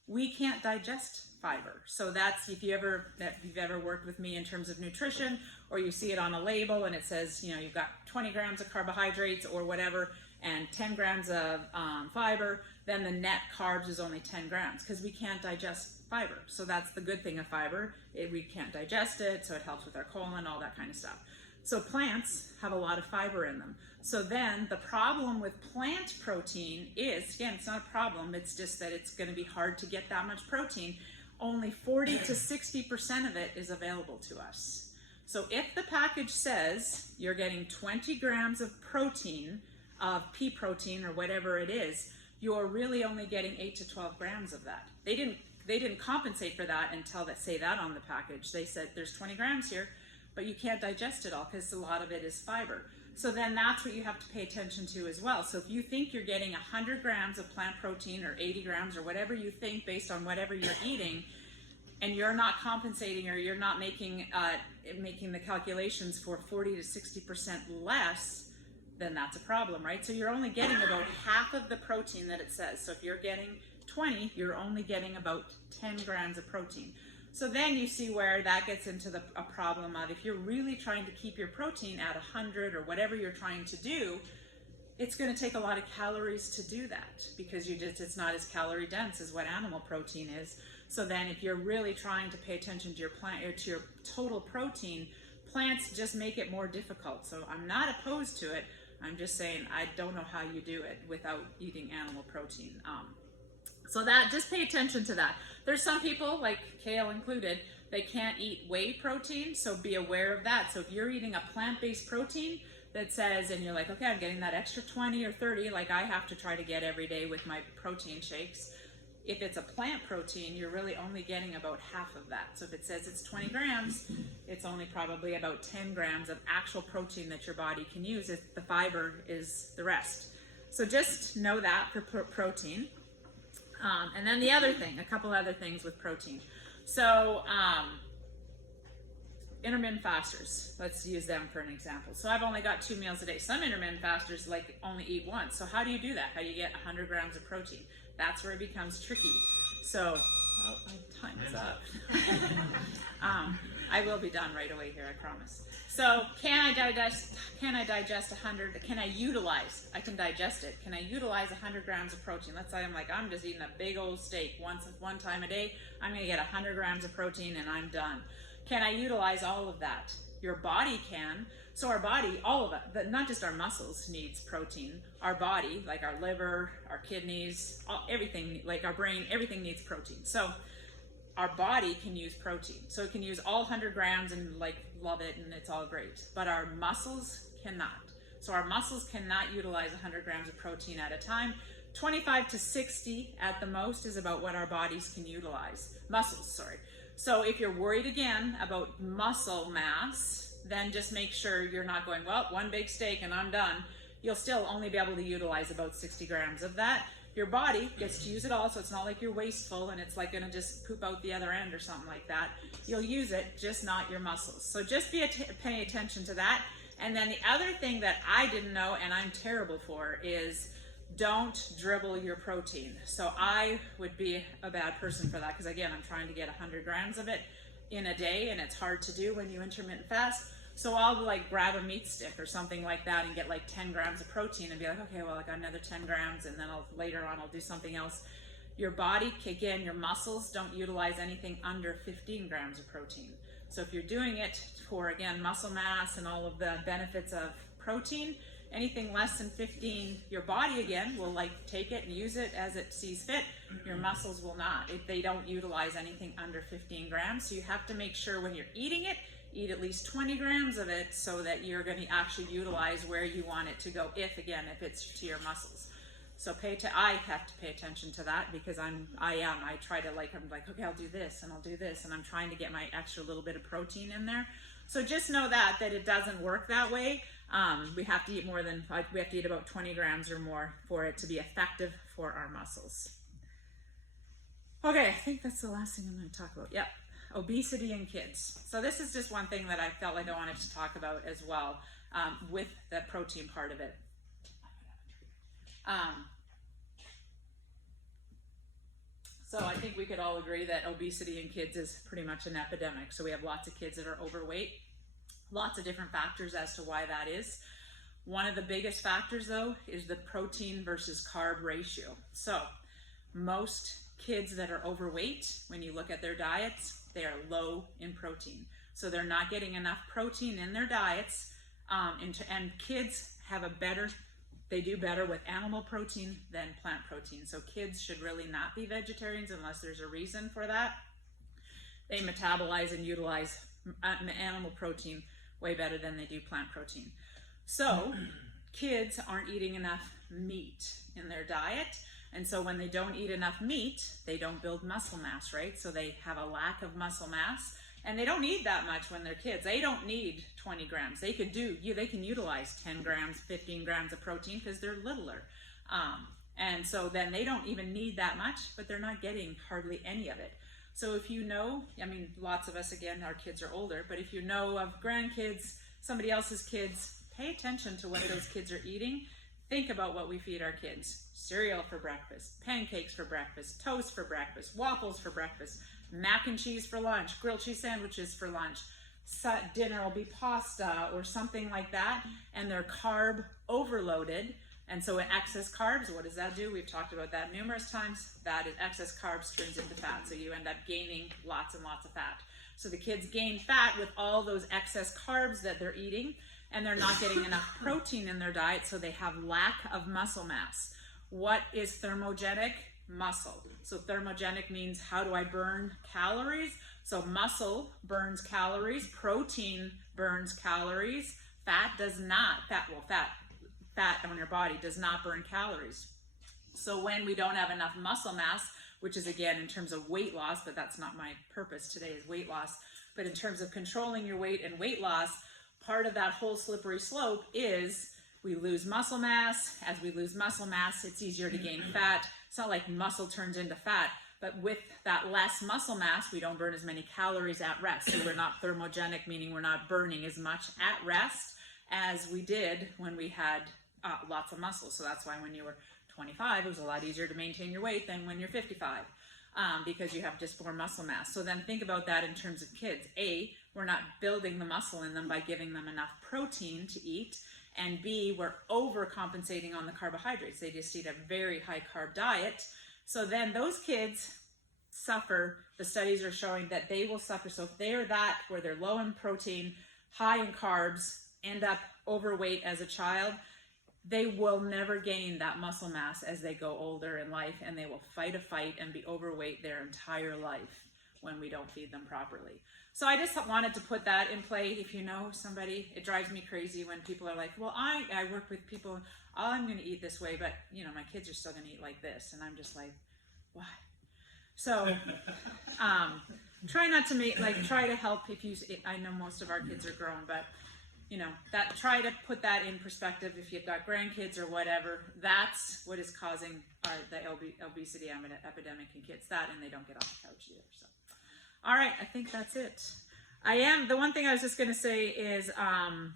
we can't digest fiber. So that's, if you've ever worked with me in terms of nutrition, or you see it on a label and it says, you know, you've got 20 grams of carbohydrates or whatever, and 10 grams of fiber, then the net carbs is only 10 grams because we can't digest fiber. So that's the good thing of fiber. We can't digest it, so it helps with our colon, all that kind of stuff. So plants have a lot of fiber in them. So then the problem with plant protein is, again, it's not a problem, it's just that it's going to be hard to get that much protein. Only 40 to 60% of it is available to us. So if the package says you're getting 20 grams of protein, of pea protein or whatever it is, you're really only getting 8 to 12 grams of that. They didn't compensate for that until they say that on the package. They said there's 20 grams here, but you can't digest it all because a lot of it is fiber. So then that's what you have to pay attention to as well. So if you think you're getting 100 grams of plant protein or 80 grams or whatever you think based on whatever you're eating, and you're not compensating or you're not making the calculations for 40 to 60% less, then that's a problem, right? So you're only getting about half of the protein that it says. So if you're getting 20, you're only getting about 10 grams of protein. So then you see where that gets into a problem of, if you're really trying to keep your protein at 100 or whatever you're trying to do, it's going to take a lot of calories to do that because it's not as calorie dense as what animal protein is. So then if you're really trying to pay attention to your plant or to your total protein, plants just make it more difficult. So I'm not opposed to it. I'm just saying I don't know how you do it without eating animal protein. So that, just pay attention to that. There's some people, like Kale included, they can't eat whey protein, so be aware of that. So if you're eating a plant-based protein that says, and you're like, okay, I'm getting that extra 20 or 30, like I have to try to get every day with my protein shakes. If it's a plant protein, you're really only getting about half of that. So if it says it's 20 grams, it's only probably about 10 grams of actual protein that your body can use. The fiber is the rest. So just know that for protein. And then the other thing, a couple other things with protein. So intermittent fasters, let's use them for an example. So I've only got 2 meals a day. Some intermittent fasters like only eat once. So how do you do that? How do you get 100 grams of protein? That's where it becomes tricky. So, oh, my time is up. I will be done right away here, I promise. So can I digest 100, can I can digest it. Can I utilize 100 grams of protein? Let's say I'm just eating a big old steak one time a day. I'm gonna get 100 grams of protein and I'm done. Can I utilize all of that? Your body can. So our body, all of it, not just our muscles needs protein. Our body, like our liver, our kidneys, everything, like our brain, everything needs protein. So our body can use protein. So it can use all 100 grams and love it and it's all great. But our muscles cannot. So our muscles cannot utilize 100 grams of protein at a time. 25 to 60 at the most is about what our bodies can utilize. Muscles, sorry. So if you're worried again about muscle mass, then just make sure you're not going, well, one big steak and I'm done. You'll still only be able to utilize about 60 grams of that. Your body gets to use it all, so it's not like you're wasteful and it's like gonna just poop out the other end or something like that. You'll use it, just not your muscles. So just pay attention to that. And then the other thing that I didn't know and I'm terrible for is don't dribble your protein. So I would be a bad person for that because again, I'm trying to get 100 grams of it in a day and it's hard to do when you intermittent fast. So I'll grab a meat stick or something like that and get 10 grams of protein and be like, okay, well I got another 10 grams and then later on I'll do something else. Your body, again, your muscles don't utilize anything under 15 grams of protein. So if you're doing it for, again, muscle mass and all of the benefits of protein, anything less than 15, your body, again, will like take it and use it as it sees fit. Your muscles will not. If they don't utilize anything under 15 grams. So you have to make sure when you're eating it, eat at least 20 grams of it so that you're going to actually utilize where you want it to go, if it's to your muscles. So I have to pay attention to that because I try to I'm like, okay, I'll do this and I'll do this, and I'm trying to get my extra little bit of protein in there. So just know that it doesn't work that way. We have to eat we have to eat about 20 grams or more for it to be effective for our muscles. Okay, I think that's the last thing I'm going to talk about. Yep, obesity in kids. So this is just one thing that I felt like I wanted to talk about as well, with the protein part of it. So I think we could all agree that obesity in kids is pretty much an epidemic. So we have lots of kids that are overweight, lots of different factors as to why that is. One of the biggest factors, though, is the protein versus carb ratio. So most kids that are overweight, when you look at their diets, they are low in protein. So they're not getting enough protein in their diets, and kids have they do better with animal protein than plant protein. So kids should really not be vegetarians unless there's a reason for that. They metabolize and utilize animal protein way better than they do plant protein. So kids aren't eating enough meat in their diet. And so when they don't eat enough meat, they don't build muscle mass, right? So they have a lack of muscle mass. And they don't need that much when they're kids. They don't need 20 grams. They can utilize 10 grams, 15 grams of protein because they're littler. And so then they don't even need that much, but they're not getting hardly any of it. So if you know, lots of us, again, our kids are older, but if you know of grandkids, somebody else's kids, pay attention to what those kids are eating. Think about what we feed our kids. Cereal for breakfast, pancakes for breakfast, toast for breakfast, waffles for breakfast, mac and cheese for lunch, grilled cheese sandwiches for lunch. Dinner will be pasta or something like that, and they're carb overloaded. And so in excess carbs, what does that do? We've talked about that numerous times. That is, excess carbs turns into fat, so you end up gaining lots and lots of fat. So the kids gain fat with all those excess carbs that they're eating, and they're not getting enough protein in their diet, so they have lack of muscle mass. What is thermogenic? Muscle. So thermogenic means, how do I burn calories? So muscle burns calories, protein burns calories, fat does not. Fat on your body does not burn calories. So when we don't have enough muscle mass, which is again in terms of weight loss, but that's not my purpose today, is weight loss, but in terms of controlling your weight and weight loss, part of that whole slippery slope is we lose muscle mass. As we lose muscle mass, it's easier to gain fat. It's not like muscle turns into fat, but with that less muscle mass, we don't burn as many calories at rest. So we're not thermogenic, meaning we're not burning as much at rest as we did when we had lots of muscle. So that's why when you were 25, it was a lot easier to maintain your weight than when you're 55, because you have just more muscle mass. So then think about that in terms of kids. A, we're not building the muscle in them by giving them enough protein to eat. And B, we're overcompensating on the carbohydrates. They just eat a very high carb diet. So then those kids suffer. The studies are showing that they will suffer. So if they're where they're low in protein, high in carbs, end up overweight as a child, they will never gain that muscle mass as they go older in life, and they will fight a fight and be overweight their entire life when we don't feed them properly. So I just wanted to put that in play. If you know somebody, it drives me crazy when people are like, well, I work with people, I'm going to eat this way, but my kids are still going to eat like this. And I'm just like, why? So try not to try to help I know most of our kids are grown, but try to put that in perspective. If you've got grandkids or whatever, that's what is causing the obesity epidemic in kids, and they don't get off the couch either. So. All right, I think that's it. The one thing I was just going to say is, I'm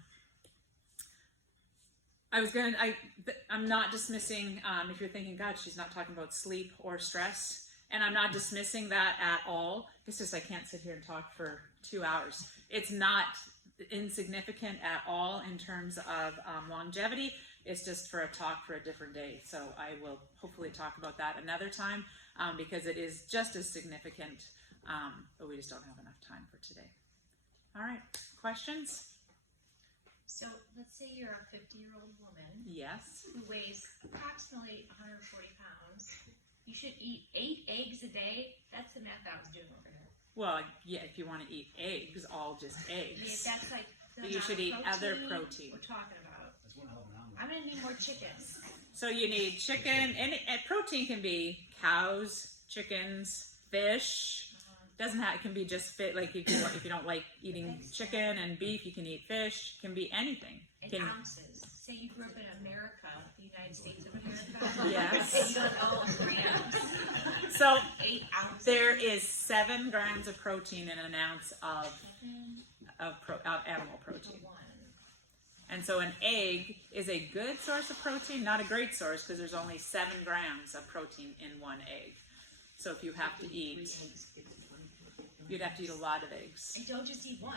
not dismissing, if you're thinking, God, she's not talking about sleep or stress, and I'm not dismissing that at all. It's just I can't sit here and talk for 2 hours. It's not insignificant at all in terms of longevity. It's just for a talk for a different day. So I will hopefully talk about that another time. because it is just as significant, but we just don't have enough time for today. All right, questions? So let's say you're a 50-year-old woman Yes. who weighs approximately 140 pounds. You should eat 8 eggs a day. That's the math I was doing over here. Well, yeah, if you want to eat eggs, all just I mean, if eggs. that's like the But you amount should of eat other protein. we're talking about. That's one hell of an omelet. I'm gonna need more chickens. So you need chicken, and protein can be cows, chickens, fish. Doesn't have, it can be just fit, like if you don't like eating chicken and beef, you can eat fish. It can be anything. And Can, ounces. Say you grew up in America, the United States of America. Yes. And you know grams. so 8 ounces. there is 7 grams of protein in an ounce of animal protein. One. And so an egg is a good source of protein, not a great source, because there's only 7 grams of protein in one egg. So if you have to eat, you'd have to eat a lot of eggs. And don't just eat one,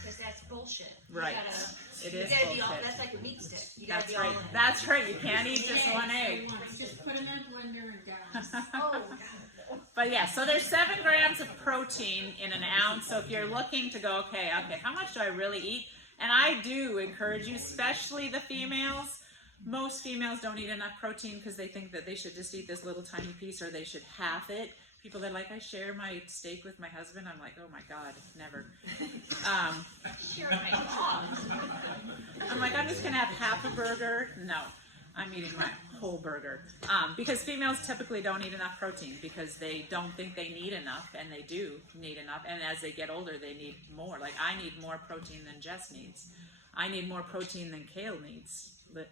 because that's bullshit. You Right. gotta- It you is gotta be all, bullshit. that's like a meat stick. You gotta That's be all right. in it. That's right. You can't eat just one egg. Just put them in a blender and down. Oh, God. But yeah, so there's 7 grams of protein in an ounce. So if you're looking to go, okay, how much do I really eat? And I do encourage you, especially the females. Most females don't eat enough protein because they think that they should just eat this little tiny piece or they should half it. People that are like, I share my steak with my husband. I'm like, oh my God, never. Sure, my dog. I'm like, I'm just gonna have half a burger. No, I'm eating my whole burger. Because females typically don't eat enough protein because they don't think they need enough, and they do need enough. And as they get older, they need more. Like I need more protein than Jess needs. I need more protein than Kale needs. But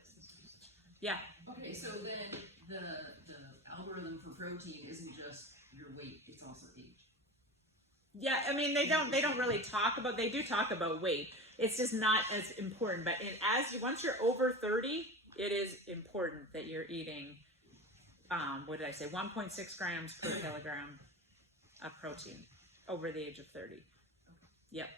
yeah, Okay, so then the algorithm for protein isn't just your weight; it's also age. yeah. I mean, they don't really talk about. They do talk about weight. It's just not as important. But once you're over 30, it is important that you're eating. What did I say? 1.6 grams per kilogram of protein over the age of 30. Yep.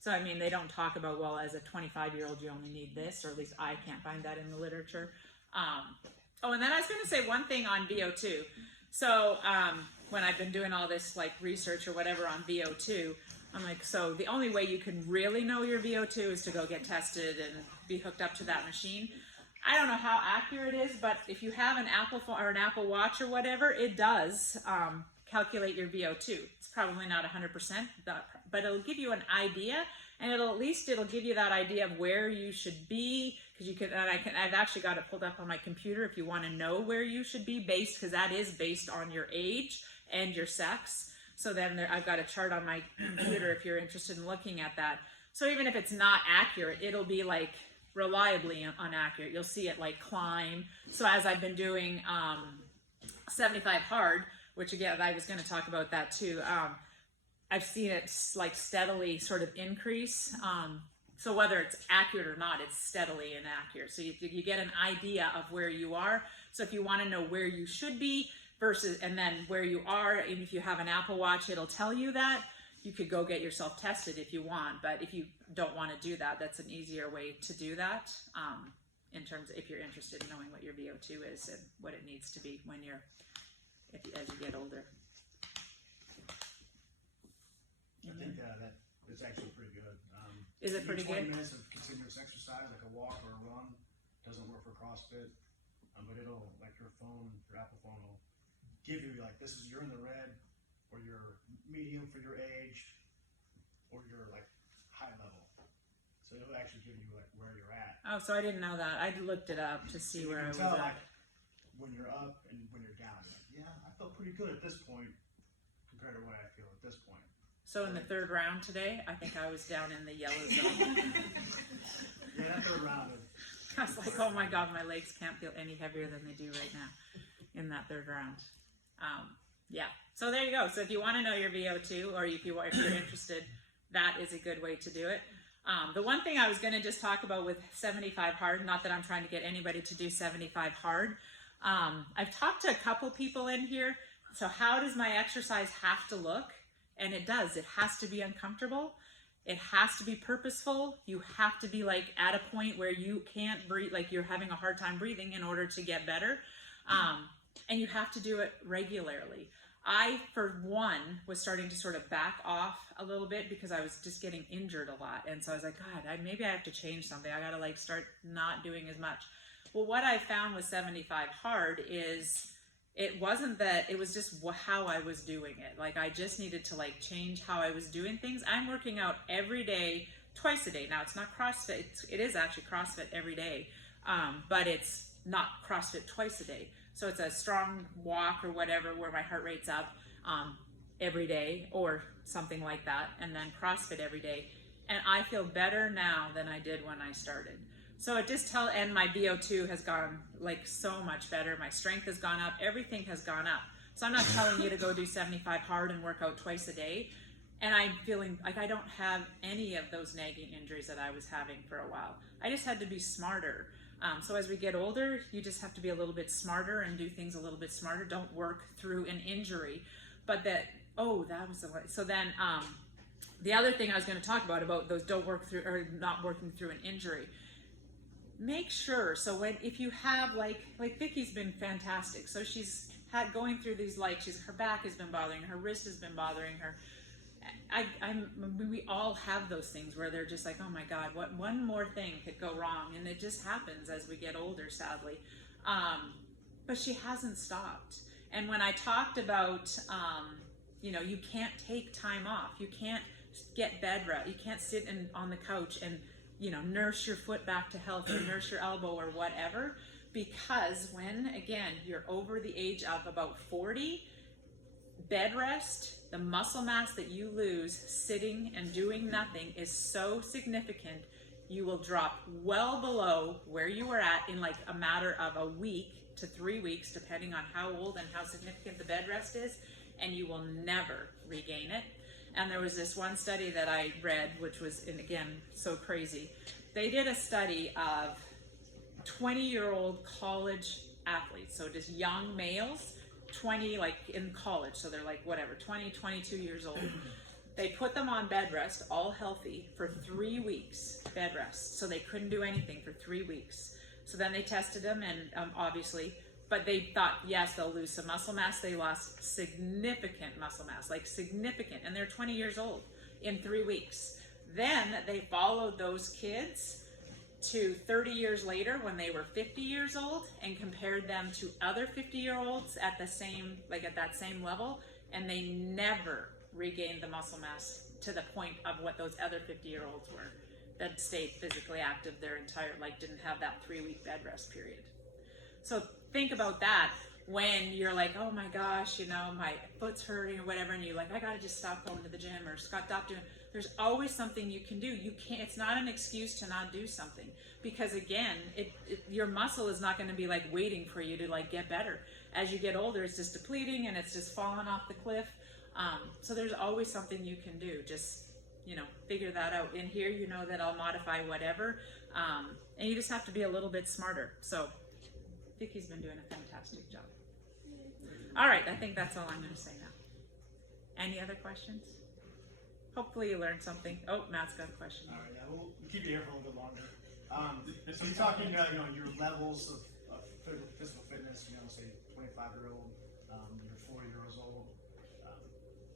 So I mean, they don't talk about, well, as a 25-year-old, you only need this, or at least I can't find that in the literature. Oh, and then I was going to say one thing on VO2. So when I've been doing all this like research or whatever on VO2, I'm like, so the only way you can really know your VO2 is to go get tested and be hooked up to that machine. I don't know how accurate it is, but if you have an Apple phone or an Apple Watch or whatever, it does calculate your VO2. It's probably not 100%, but it'll give you an idea, and it'll give you that idea of where you should be, because you can. And I've actually got it pulled up on my computer if you want to know where you should be because that is based on your age and your sex. So then I've got a chart on my computer if you're interested in looking at that. So even if it's not accurate, it'll be like reliably inaccurate. You'll see it like climb. So as I've been doing 75 hard, which again, I was going to talk about that too. I've seen it like steadily sort of increase. So whether it's accurate or not, it's steadily inaccurate. So you get an idea of where you are. So if you want to know where you should be and then where you are, and if you have an Apple Watch, it'll tell you that. You could go get yourself tested if you want, but if you don't want to do that, that's an easier way to do that. In terms of if you're interested in knowing what your VO2 is and what it needs to be as you get older. I think that is actually pretty good. Is it pretty 20 good? minutes of continuous exercise, like a walk or a run, doesn't work for CrossFit, but it'll, like your Apple phone will give you like, you're in the red, or you're medium for your age, or you're like high level. So it'll actually give you like where you're at. Oh, so I didn't know that. I looked it up to see where I was You can tell at. like when you're up and when you're down. You're like, yeah, I felt pretty good at this point compared to what I feel at this point. So in the 3rd round today, I think I was down in the yellow zone. Yeah, that third round of I was like, oh my God, my legs can't feel any heavier than they do right now in that 3rd round. Yeah, so there you go. So if you want to know your VO2, or if you're interested, that is a good way to do it. The one thing I was going to just talk about with 75 hard, not that I'm trying to get anybody to do 75 hard. I've talked to a couple people in here. So how does my exercise have to look? And it does. It has to be uncomfortable. It has to be purposeful. You have to be like at a point where you can't breathe, like you're having a hard time breathing in order to get better. and you have to do it regularly. I, for one, was starting to sort of back off a little bit because I was just getting injured a lot. And so I was like, God, maybe I have to change something. I got to like start not doing as much. Well, what I found with 75 Hard is it wasn't that, it was just how I was doing it. Like I just needed to like change how I was doing things. I'm working out every day, twice a day. Now it's not CrossFit. It is actually CrossFit every day, but it's not CrossFit twice a day. So it's a strong walk or whatever where my heart rate's up every day or something like that, and then CrossFit every day. And I feel better now than I did when I started. So it just and my VO2 has gone like so much better. My strength has gone up. Everything has gone up. So I'm not telling you to go do 75 Hard and work out twice a day. And I'm feeling like I don't have any of those nagging injuries that I was having for a while. I just had to be smarter. So as we get older, you just have to be a little bit smarter and do things a little bit smarter. Don't work through an injury. But that was the way. So then the other thing I was going to talk about those don't work through or not working through an injury. Make sure, so if you have like Vicky's been fantastic. So she's going through these her back has been bothering her, wrist has been bothering her. We all have those things where they're just like, oh my God, what one more thing could go wrong, and it just happens as we get older, sadly. But she hasn't stopped. And when I talked about, you can't take time off, you can't get bed rest, you can't sit on the couch and nurse your foot back to health or nurse your elbow or whatever, because when again you're over the age of about 40, bed rest, the muscle mass that you lose sitting and doing nothing is so significant. You will drop well below where you were at in like a matter of a week to 3 weeks, depending on how old and how significant the bed rest is, and you will never regain it. And there was this one study that I read, which was, and again, so crazy. They did a study of 20-year-old college athletes, so just young males, 20 like in college, so they're like whatever 20 22 years old. They put them on bed rest, all healthy, for 3 weeks, bed rest, so they couldn't do anything for 3 weeks. So then they tested them, and obviously, but they thought yes, they'll lose some muscle mass. They lost significant muscle mass, like significant, and they're 20 years old in 3 weeks. Then they followed those kids to 30 years later when they were 50 years old and compared them to other 50-year-olds at the same, like at that same level, and they never regained the muscle mass to the point of what those other 50-year-olds were that stayed physically active their entire, didn't have that 3-week bed rest period. So think about that when you're like, oh my gosh, my foot's hurting or whatever, and you're like, I gotta just stop going to the gym or stop doing. There's always something you can do. You can't. It's not an excuse to not do something, because again, your muscle is not going to be like waiting for you to like get better. As you get older, it's just depleting and it's just falling off the cliff. So there's always something you can do. Just figure that out. In here, that I'll modify whatever, and you just have to be a little bit smarter. So Vicky's been doing a fantastic job. All right, I think that's all I'm going to say now. Any other questions? Hopefully you learned something. Oh, Matt's got a question. All right, yeah, we'll keep you here for a little bit longer. So you're talking about your levels of physical fitness. Say 25-year-old, you're 40 years old,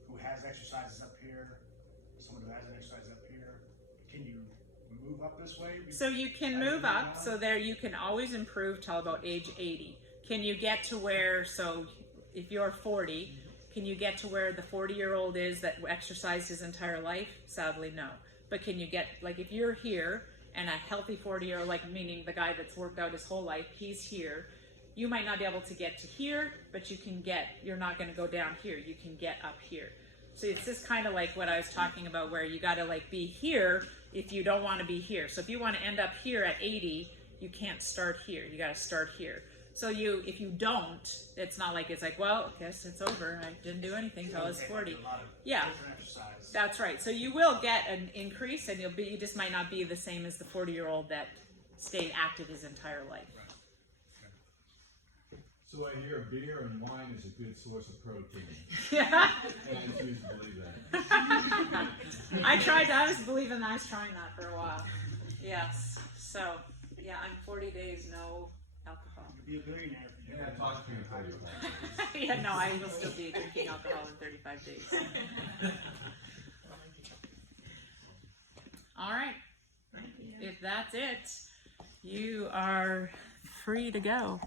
who has exercises up here, someone who hasn't exercised up here. Can you move up this way? So you can move up. So there you can always improve till about age 80. Can you get to where? So if you're 40. Can you get to where the 40-year-old is that exercised his entire life? Sadly, no. But can you get, if you're here and a healthy 40-year-old, meaning the guy that's worked out his whole life, he's here, you might not be able to get to here, but you're not going to go down here. You can get up here. So it's just kind of like what I was talking about, where you got to be here if you don't want to be here. So if you want to end up here at 80, you can't start here. You got to start here. So if you don't, it's not like it's like, well, I guess it's over. I didn't do anything till I was 40. Yeah, that's right. So you will get an increase, and you just might not be the same as the 40-year-old that stayed active his entire life. So I hear beer and wine is a good source of protein. Yeah. And I choose to believe that. I was believing that. I was trying that for a while. Yes. So, yeah, I'm 40 days, no alcohol. You'd be a billionaire if you did. talk to you in 35 days. Yeah, no, I will still be drinking alcohol in 35 days. All right. If that's it, you are free to go.